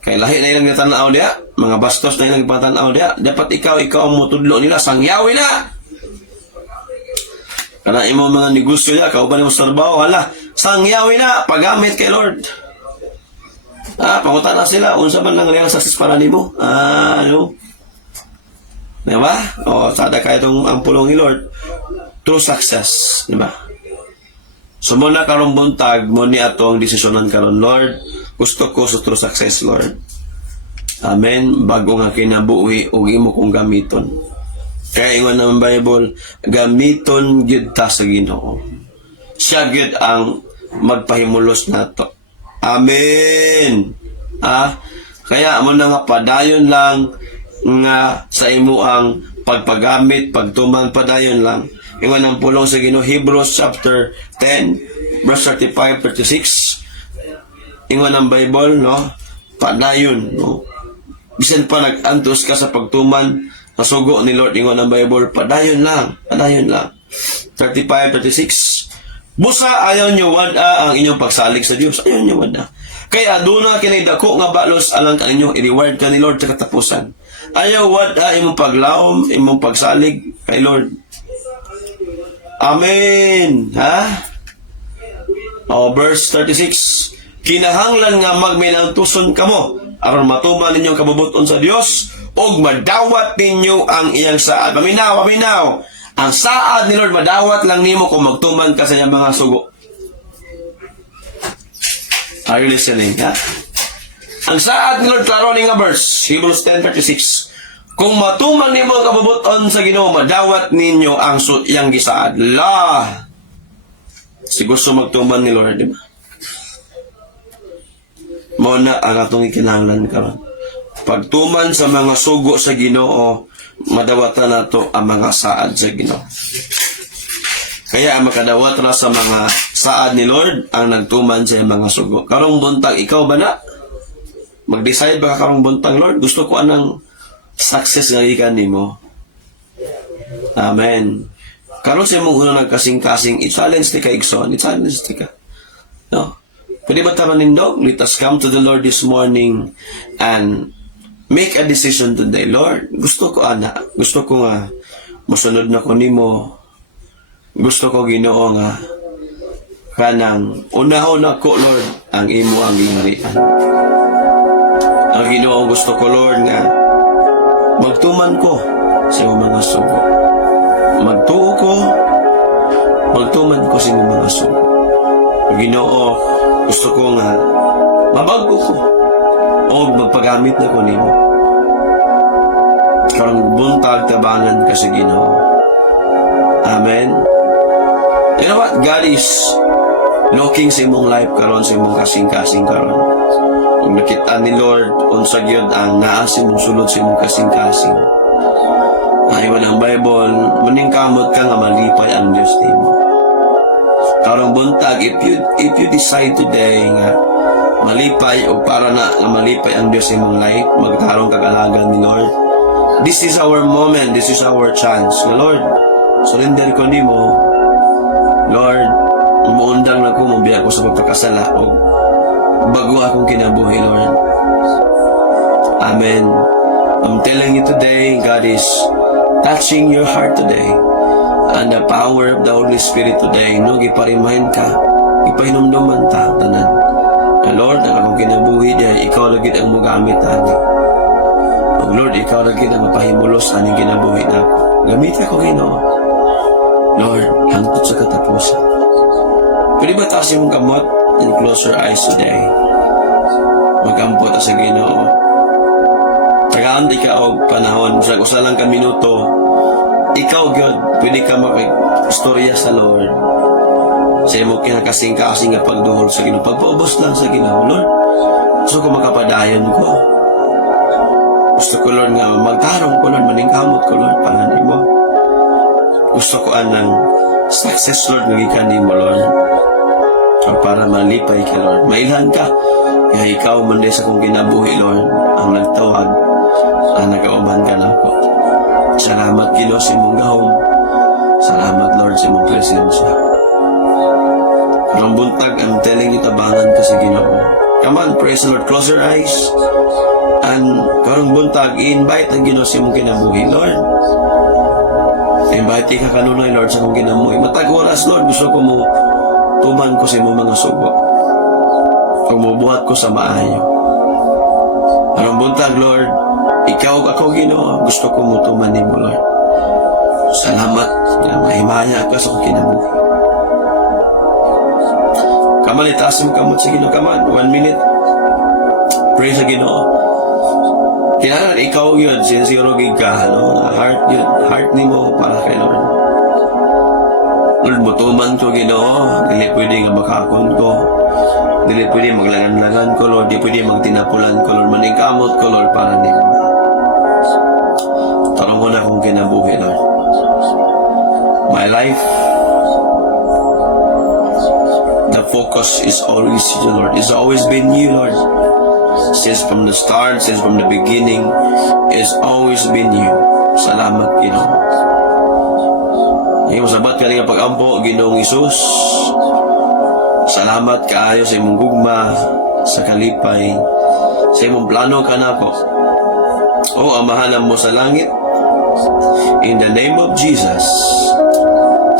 Kay lahi na ilang natanaw dia, mga bastos na ilang ipatanaw dia, dapat ikaw ang mutudlo nila, sangyawi na! Kana imo mga negosyo niya, kauban mo sa trabaho, hala, sangyawi na, paggamit kay Lord. Pangutan na sila, unsa man lang real success para nimo. Ano? Diba? Sada kayo itong ang pulong ni Lord. True success. Diba? So muna karong buntag, mo ni atong desisyonan karon, Lord, gusto ko sa true success, Lord. Amen. Bago nga kinabuhi, ug imo kong gamiton. Kaya ingon ng Bible, gamiton gyud ta sa Ginoo. Siya gyud ang magpahimulos nato. Amen. Kaya mo na nga padayon lang nga sa imo ang pagpagamit, pagtuman padayon lang. Ingon ang pulong sa Ginoo, Hebrews chapter 10, verse 35-36. Ingon ang Bible, no? Padayon, no? Bisan pa nag-antos ka sa pagtuman, nasugo ni Lord, ingon ang Bible, padayon lang, 35-36. Busa ayaw nyo wada ang inyong pagsalig sa Diyos. Ayaw nyo wada. Kaya aduna kinidako nga balos alang kaninyo, i-reward ka ni Lord sa katapusan. Ayaw wada imong paglaom, imong pagsalig kay Lord. Amen. Verse 36. Kinahanglan nga magminangtuson kamo aron matuman ninyong kabubuton sa Dios ug madawat ninyo ang iyang saad. Paminaw. Ang saad ni Lord madawat lang nimo kung magtuman ka sa iyang mga sugo. Are you listening? Ang saad ni Lord klaro ni nga verse, Hebrews 10:36. Kung matuman nimo ang kabubuton sa Ginoo, madawat ninyo ang iyang gisaad. Si gusto magtuman ni Lord, di ba? Muna ang atong ikinahanglan karon. Pagtuman sa mga sugo sa Ginoo, madawatan nato ang mga saad sa Ginoo. Kaya ang makadawat ra sa mga saad ni Lord ang nagtuman sa mga sugo. Karong buntag ikaw ba na? Mag-decide ba ka karong buntag, Lord? Gusto ko anang success nga gikan nimo. Amen. Karon sa imong unang nagkasing-kasing, i-challenge ti ka igsoon, i-challenge ti ka. No? Pwede ba taman nindog? Let us come to the Lord this morning and make a decision today. Lord, gusto ko nga musunod na ko nimo. Gusto ko Ginoo nga kanang una-una ko, Lord, ang imo ang giharian. Ang Ginoo gusto ko, Lord, nga magtuman ko sa iyong mga sugo. Magtuo ko, magtuman ko sa iyong mga sugo. Ang Ginoo, gusto ko nga mabago ko o magpagamit na ko nimo. Karong buntag tabangan ka sa Ginoo. Amen. You know what? God is looking sa imong life karon, sa imong kasing-kasing karon. Kung nakita ni Lord, unsa gyud ang naa sa imong sulod sa imong kasing-kasing. Aywan ang Bible, maningkamot ka nga malipay ang Diyos nimo. Karong buntag, if you decide today nga malipay o para na nga malipay ang Diyos sa imong life, magtarong kag-alagan ni Lord. This is our moment, this is our chance. Nga Lord, surrender ko nimo. Lord, umuundang na ko, mabiya ko sa pagpakasala o bago akong kinabuhi, Lord. Amen. I'm telling you today, God is touching your heart today. And the power of the Holy Spirit today, no, giparimahin ka, ipahinumduman ta, tanan. Na Lord, ang akong kinabuhi diya, ikaw lagi ang mugamit, ani. O Lord, ikaw lagi ang mapahimulos, ani kinabuhi na ako. Gamit ako, Ginoo. Lord, hangtod sa katapusan. Pwede ba taas yung kamot and close your eyes today? Magampot sa Ginoo. Tagaan di ka og panahon, sa usa lang ka minuto, ikaw, God, pwede ka makistorya sa Lord. Sa imo kinakasing-kasing nga pagduhol sa Ginoo. Pagpaubos lang sa Ginoo, Lord. Gusto ko makapadayon ko. Gusto ko, Lord, nga magtarong ko, Lord, maningkamot ko, Lord, panganay mo. Gusto ko anang success, Lord, nagikan mo, Lord. O para malipay ka, Lord. Mailhan ka. Kaya ikaw, mandi sa kong kinabuhi, Lord, ang nagtawag, ang nagauban ka na ako. Salamat, Ginoo, sa imong gahom. Salamat, Lord, sa imong presensya. Karong buntag, I'm telling you, tabangan ka sa Ginoo. Come on, praise the Lord. Close your eyes. And karong buntag, i-invite ang Ginoo sa imong kinabuhi, Lord. Invite ka kanunay, Lord, sa imong kinabuhi. Matag oras, Lord, gusto ko mo tuman ko sa imong mga sugo. Kung mubuhat ko sa maayo. Karong buntag, Lord, ikaw ako, Ginoo, gusto ko mo tuman nimo, Lord. Salamat na mahimaya ka sa akong kinabuhi. Kaman, itaas mo kamot sa Ginoo. Kaman, 1 minute. Pray sa Ginoo. Kailangan ikaw yun, sincere gig ka, no? Heart yun, heart ni mo para kay Lord. Lord, mutuman ko, Ginoo. Dili pwede nga makakon ko. Dili pwede maglangan-langan ko, Lord. Dili pwede magtinapulan ko, Lord. Manigamot ko, Lord, para nimo. Tarong ko na kung kinabuhi, Lord. My life, the focus is always you, Lord. It's always been you, Lord. Since from the start, since from the beginning, it's always been you. Salamat, Ginoo. Ngayon, sabat ka nga pag-ampo, Ginoong Isus. Salamat kaayo sa imong gugma, sa kalipay, sa imong plano ka na ko. O amahanan mo sa langit, in the name of Jesus,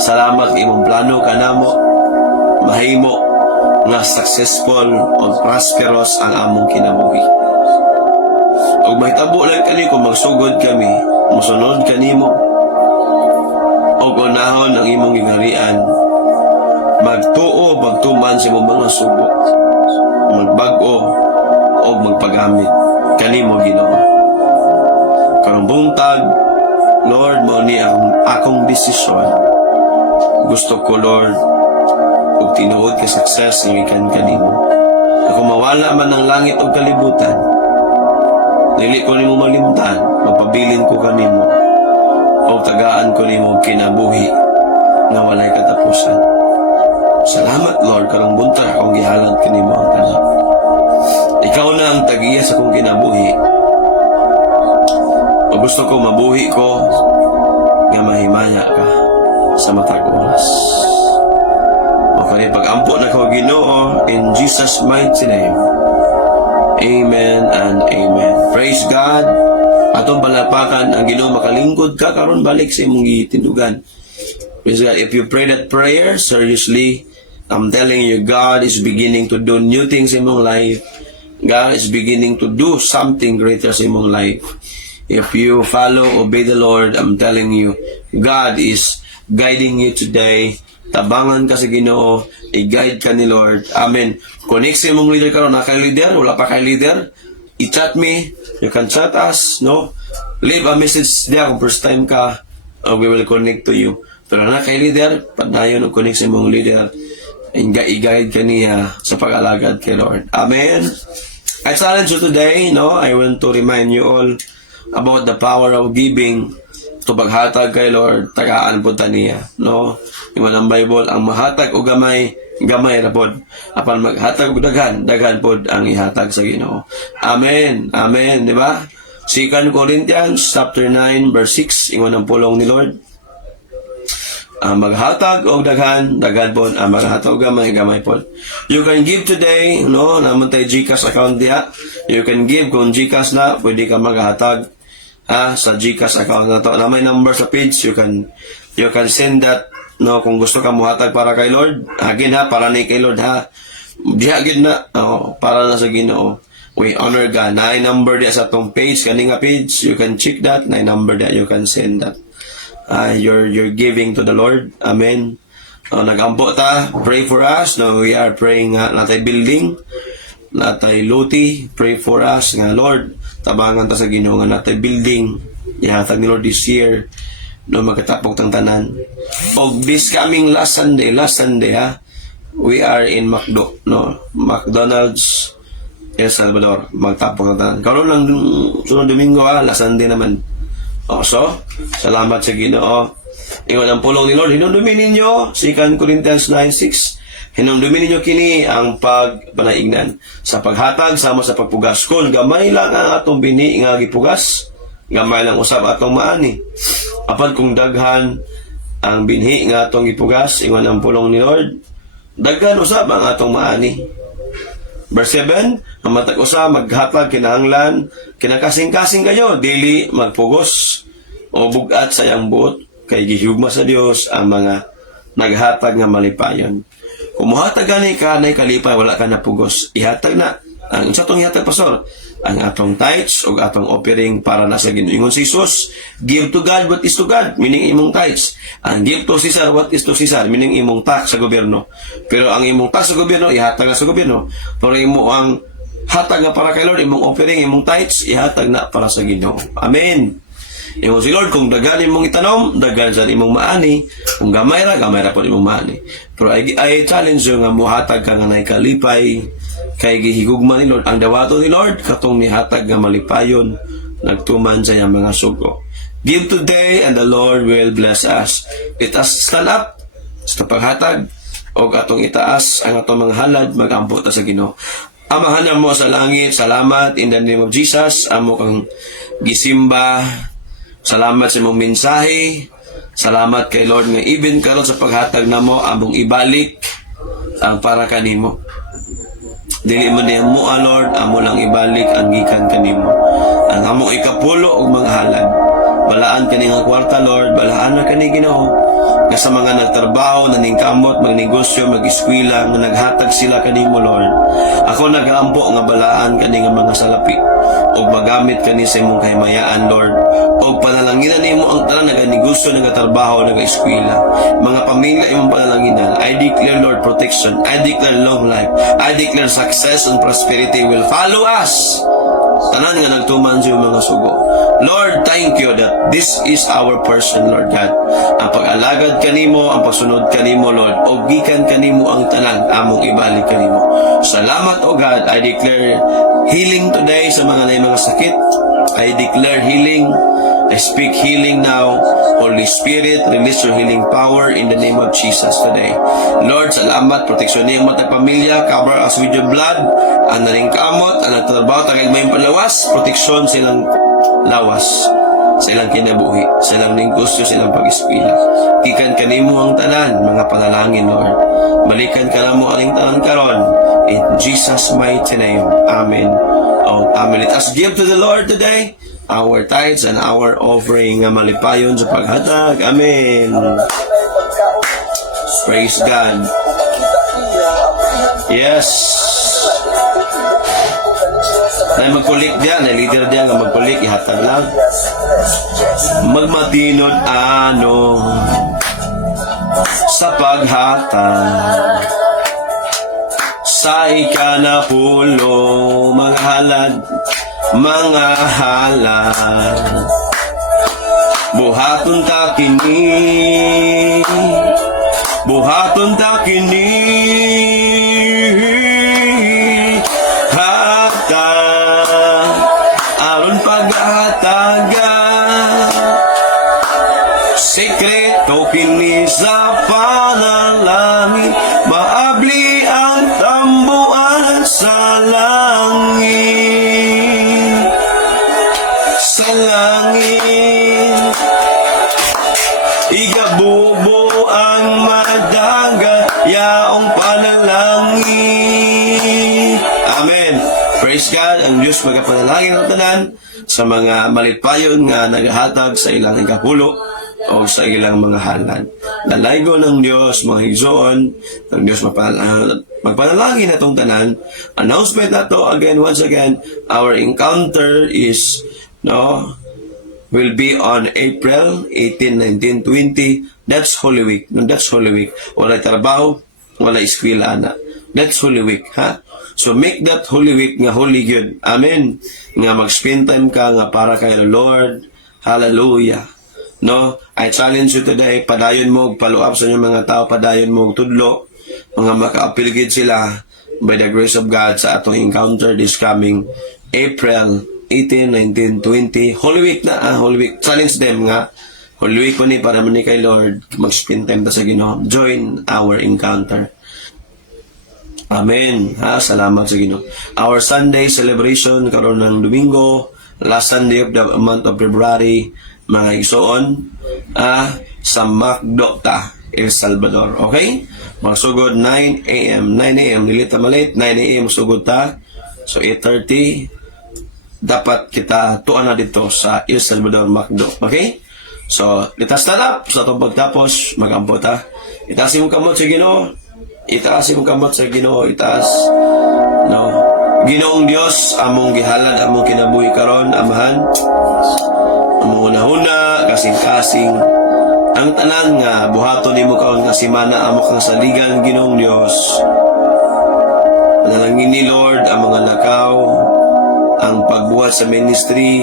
salamat imong plano ka na mo, mahimo, nga successful o prosperous ang among kinabuhi. O mahitabo lang kani kung magsugod kami, musunod kanimo, o unahon ang imong gingharian, magtuo, magtuman sa imong mga sugo, magbago, o magpagamit kanimo, Ginoo. Karong buntag, Lord, mao ni ang akong desisyon. Gusto ko, Lord, ug tinuod ka success nga ikan kanimo. Ako mawala man ang langit ug kalibutan, dili ko nimo malimtan, mapabilin ko kanimo, o tagaan ko nimo kinabuhi nga walay katapusan. Salamat, Lord, karong buntag akong gihalad kanimo ang tanan. Ikaw na ang tagiya sa akong kinabuhi. O gusto ko mabuhi ko nga mahimaya ka sa matag oras. Okay, pag-ampo na ko, Ginoo, in Jesus' mighty name. Amen and amen. Praise God. Atong palapakan ang Ginoo makalingkod ka karon balik sa imong gitindugan. Praise God. If you pray that prayer seriously, I'm telling you, God is beginning to do new things in your life. God is beginning to do something greater sa imong life. If you follow, obey the Lord, I'm telling you, God is guiding you today. Tabangan ka sa Ginoo, i-guide ka ni Lord. Amen. Connect sa imong leader karon, na kay leader, wala pa kay leader, i-chat me, you can chat us, no? Leave a message there kung first time ka, we will connect to you. Pero na kay leader, padayon o connect sa imong leader, i-guide ka niya sa pag-alagad kay Lord. Amen. I challenge you today, no? I want to remind you all about the power of giving. To paghatag kay Lord, tagaan po ta niya, no? Yung ng Bible, ang mahatag o gamay, gamay ra pod. Apan maghatag og daghan, daghan pod ang ihatag sa Ginoo. Amen. Amen, di ba? 2 Corinthians chapter 9 verse 6, ingon ang pulong ni Lord. Ang maghatag og daghan, daghan pod. Ang maghatag og gamay, gamay pod. You can give today, no? Naman tayo GCash account diya. You can give kung GCash na, pwede ka maghatag sa GCash account na to. Na may number sa page, you can send that, no, kung gusto ka muhatag para kay Lord. Again ha, para ni kay Lord ha. Diha gid na, para na sa Ginoo. We honor God. Na number dia sa tong page, kaninga page, you can check that. Na number dia, you can send that. You're giving to the Lord. Amen. Nagampo ta, pray for us. No, we are praying natay building, natay luti, pray for us nga Lord. Tabangan ta sa Ginoo nga natay building ihatag ni Lord this year no magkatapok tang tanan. Og this coming last Sunday ha, we are in McDonald's El Salvador, magtapok tang tanan. Karon lang sunod Domingo last Sunday naman. So salamat sa Ginoo. Ingon ang pulong ni Lord, hinumdumi ninyo 2 Corinthians 9:6. Hinumdumi ninyo kini ang pagpanaignan sa paghatag sama sa pagpugas. Kung gamay lang ang atong bini nga gipugas, gamay lang usab atong maani. Apan kung daghan ang binhi nga atong gipugas, ingon ang pulong ni Lord, daghan usab ang atong maani. Verse 7, ang matag usa maghatag kinahanglan, kinakasing-kasing kayo, dili magpugos o bugat sa iyang buot, kay gihugma sa Dios ang mga naghatag nga malipayon. Kung muhatag gani ka na kalipay, wala ka na pugos, ihatag na. Ang sa itong ihatag, Pastor, ang atong tithes o atong offering para na sa Ginoo. Ingon si Jesus, give to God what is to God, meaning imong tithes. Ang give to Caesar what is to Caesar, meaning imong tax sa gobyerno. Pero ang imong tax sa gobyerno, ihatag na sa gobyerno. Pero imo ang hatag nga para kay Lord, imong offering, imong tithes, ihatag na para sa Ginoo. Amen. Ingon si Lord, kung dagan imong itanom, dagan sa imong maani. Kung gamay ra po imong maani. Pero I challenge you nga muhatag ka nga naikalipay, kay gihigugma ni Lord ang dawato ni Lord katong nihatag nga malipayon nagtuman sa iyang mga sugo. Give today and the Lord will bless us. Let us stand up sa paghatag o atong itaas ang atong mga halad, magampo ta sa Ginoo. Amahan mo sa langit, salamat in the name of Jesus. Amo kang gisimba, salamat sa imong mensahe, salamat kay Lord nga even karon sa paghatag namo among ibalik ang para kanimo. Dili man niya mo, Lord, amo lang ibalik ang gikan kanimo. Ang among ikapulo og mga halad. Balaan kani nga kwarta, Lord, balaan na kani Ginoo. Nga sa mga nagtrabaho, naningkamot, magnegosyo, mag-eskwela, nga naghatag sila kanimo, Lord. Ako nagaampo nga balaan kani nga mga salapi o magamit kani sa imong kahimayaan, Lord. O panalanginan nimo ang tanan naganegosyo, nagatrabaho, nagaeskwela. Mga pamilya imong panalanginan. I declare, Lord, protection. I declare long life. I declare success and prosperity will follow us. Tanan nga nagtuman sa mga sugo. Lord, thank you that this is our portion, Lord God. Ang pag-alagad kanimo, ang pagsunod kanimo, Lord, o gikan kanimo ang tanan, among ibalik kanimo. Salamat, O God. I declare healing today sa mga mga sakit. I declare healing. I speak healing now. Holy Spirit, release your healing power in the name of Jesus today. Lord, salamat. Proteksyon niyang matang pamilya. Cover us with your blood. Ang naringkamot, ang nagtrabaho, tagay may panlawas. Proteksyon silang lawas. Silang kinabuhi. Silang negosyo, silang pag-eskwela. Ikan kanimo ang tanan, mga panalangin, Lord. Balikan ka na mo aling tanan karon. In Jesus' mighty name. Amen. Oh, amen. Let us give to the Lord today our tithes and our offering nga malipayon sa paghatag. Amen. Praise God. Yes. Na magkulik diyan, na leader diyan nga magkulik, ihatag lang. Magmatinod ano sa paghatag sa ikanapulo, mga halad, mga halad. Buhaton ta kini, buhaton ta kini, hatag aron paghataga, sekreto kini sa panalangin, maabli ang tambuan sa langit, sa langit. Igabubo ang madaga, yaong panalangin. Amen. Praise God. Ang Diyos magapanalangin ng tanan sa mga malipayon nga naghatag sa ilang ikapulo o sa ilang mga halad. Lalaygo ng Diyos, mga higsoon, ng Diyos magpanalangin na itong tanan. Announcement na to, again, once again, our encounter is, will be on April 18, 19, 20. That's Holy Week. No, that's Holy Week. Wala trabaho, wala eskwela na. That's Holy Week, ha? So make that Holy Week nga holy good. Amen. Nga mag-spend time ka nga para kay Lord. Hallelujah. No, I challenge you today, padayon mo, follow up sa inyong mga tao, padayon mo, tudlo, mga maka-appeal sila by the grace of God sa atong encounter this coming April 18, 19, 20, Holy Week na, Holy Week. Challenge them nga, Holy Week po ni para man ni kay Lord, mag-spend time ta sa Ginoo. Join our encounter. Amen. Salamat sa Ginoo. Our Sunday celebration karon ng Domingo, last Sunday of the month of February, mga igsoon, sa Macdo ta. El Salvador. Okay? Magsugod 9 a.m. 9 a.m. Nilita malit. 9 a.m. sugod ta. So 8:30 dapat kita tuan na dito sa El Salvador Macdo. Okay? So, litas na sa itong pagtapos, mag-ampo ta. Itaas mo kamot sa Ginoo. Itaas mo kamot sa Ginoo. Itaas. No? Ginoong Dios, among gihalad, among kinabuhi karon, amahan. Among una-una, kasing-kasing. Ang tanan nga, buhaton ni mo kaon nga simana, amo kang saligan, Ginoong Dios. Panalangin ni Lord, ang mga lakaw, ang pagbuhat sa ministry,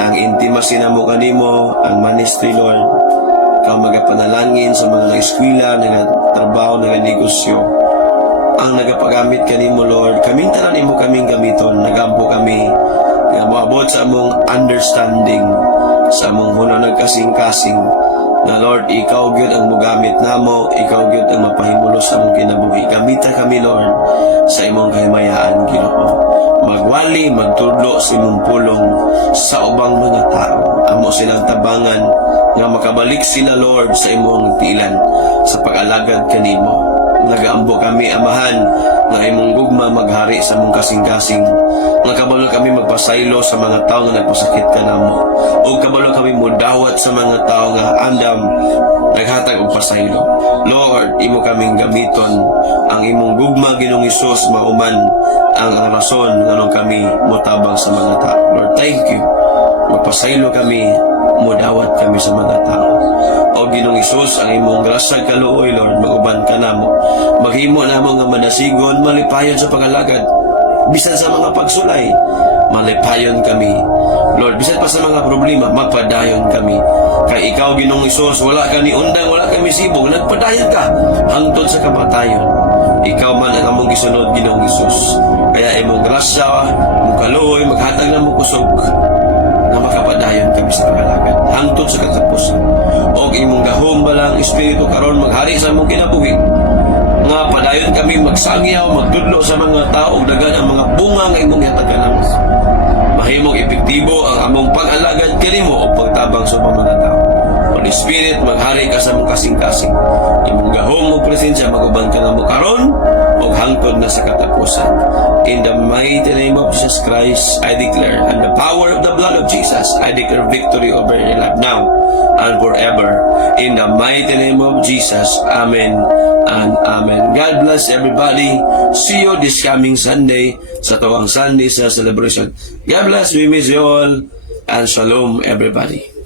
ang intimacy na mo kanimo, ang ministry, Lord. Ikaw magapanalangin sa mga eskwela, nagatrabaho, naganegosyo. Ang nagapagamit kanimo, Lord. Kaming tanan imo kaming gamiton. Nagampo kami. Nga maabot sa among understanding, sa among huno nagkasing-kasing. Na Lord, ikaw gyud ang mugamit namo, ikaw gyud ang mapahimulos sa among kinabuhi. Gamita kami, Lord, sa imong kahimayaan, Ginoo. Magwali, magtudlo sa imong pulong sa ubang mga tao. Amo silang tabangan nga makabalik sila, Lord, sa imong tilan sa pag-alagad kanimo. Nagaambo kami, amahan, nga imong gugma maghari sa mong kasing-kasing. Nga kabalo kami magpasaylo sa mga tao nga nagpasakit ka namo. O kabalo kami mudawat sa mga tao nga andam naghatag og pasaylo. Lord, imo kaming gamiton ang imong gugma, Ginoong Hesus, mauman ang rason nganong kami mutabang sa mga tao. Lord, thank you. Magpasaylo kami, mudawat kami sa mga tao. O Ginoong Hesus, ang imong grasya kaluoy, Lord, maguban ka namo. Maghimo namo nga manasigon, malipayon sa pangalagad. Bisan sa mga pagsulay, malipayon kami. Lord, bisan pa sa mga problema, magpadayon kami. Kay ikaw, Ginoong Hesus, wala ka ni undang, wala kami sibog, nagpadayon ka hangtod sa kamatayon. Ikaw man ang among gisunod, Ginoong Hesus. Kaya imong grasya, imong kaluoy, maghatag na mo kusog na makapadayon kami sa pangalagad hangtod sa katapusan. Og imong gahom balang espiritu karon maghari sa among kinabuhi. Nga padayon kami magsangyaw, magtudlo sa mga tao ug dagan ang mga bunga nga imong yatagan. Mahimong epektibo ang among pag-alagad kanimo o pagtabang sa mga tao. Holy Spirit, maghari ka sa among kasing-kasing. Imong gahom o presensya maguban ka namo karon ug hangtod na sa katapusan. In the mighty name of Jesus Christ, I declare, and the power of the blood of Jesus, I declare victory over your life now and forever. In the mighty name of Jesus, Amen and Amen. God bless everybody. See you this coming Sunday sa Tawang Sunday sa celebration. God bless. We miss you all. And shalom everybody.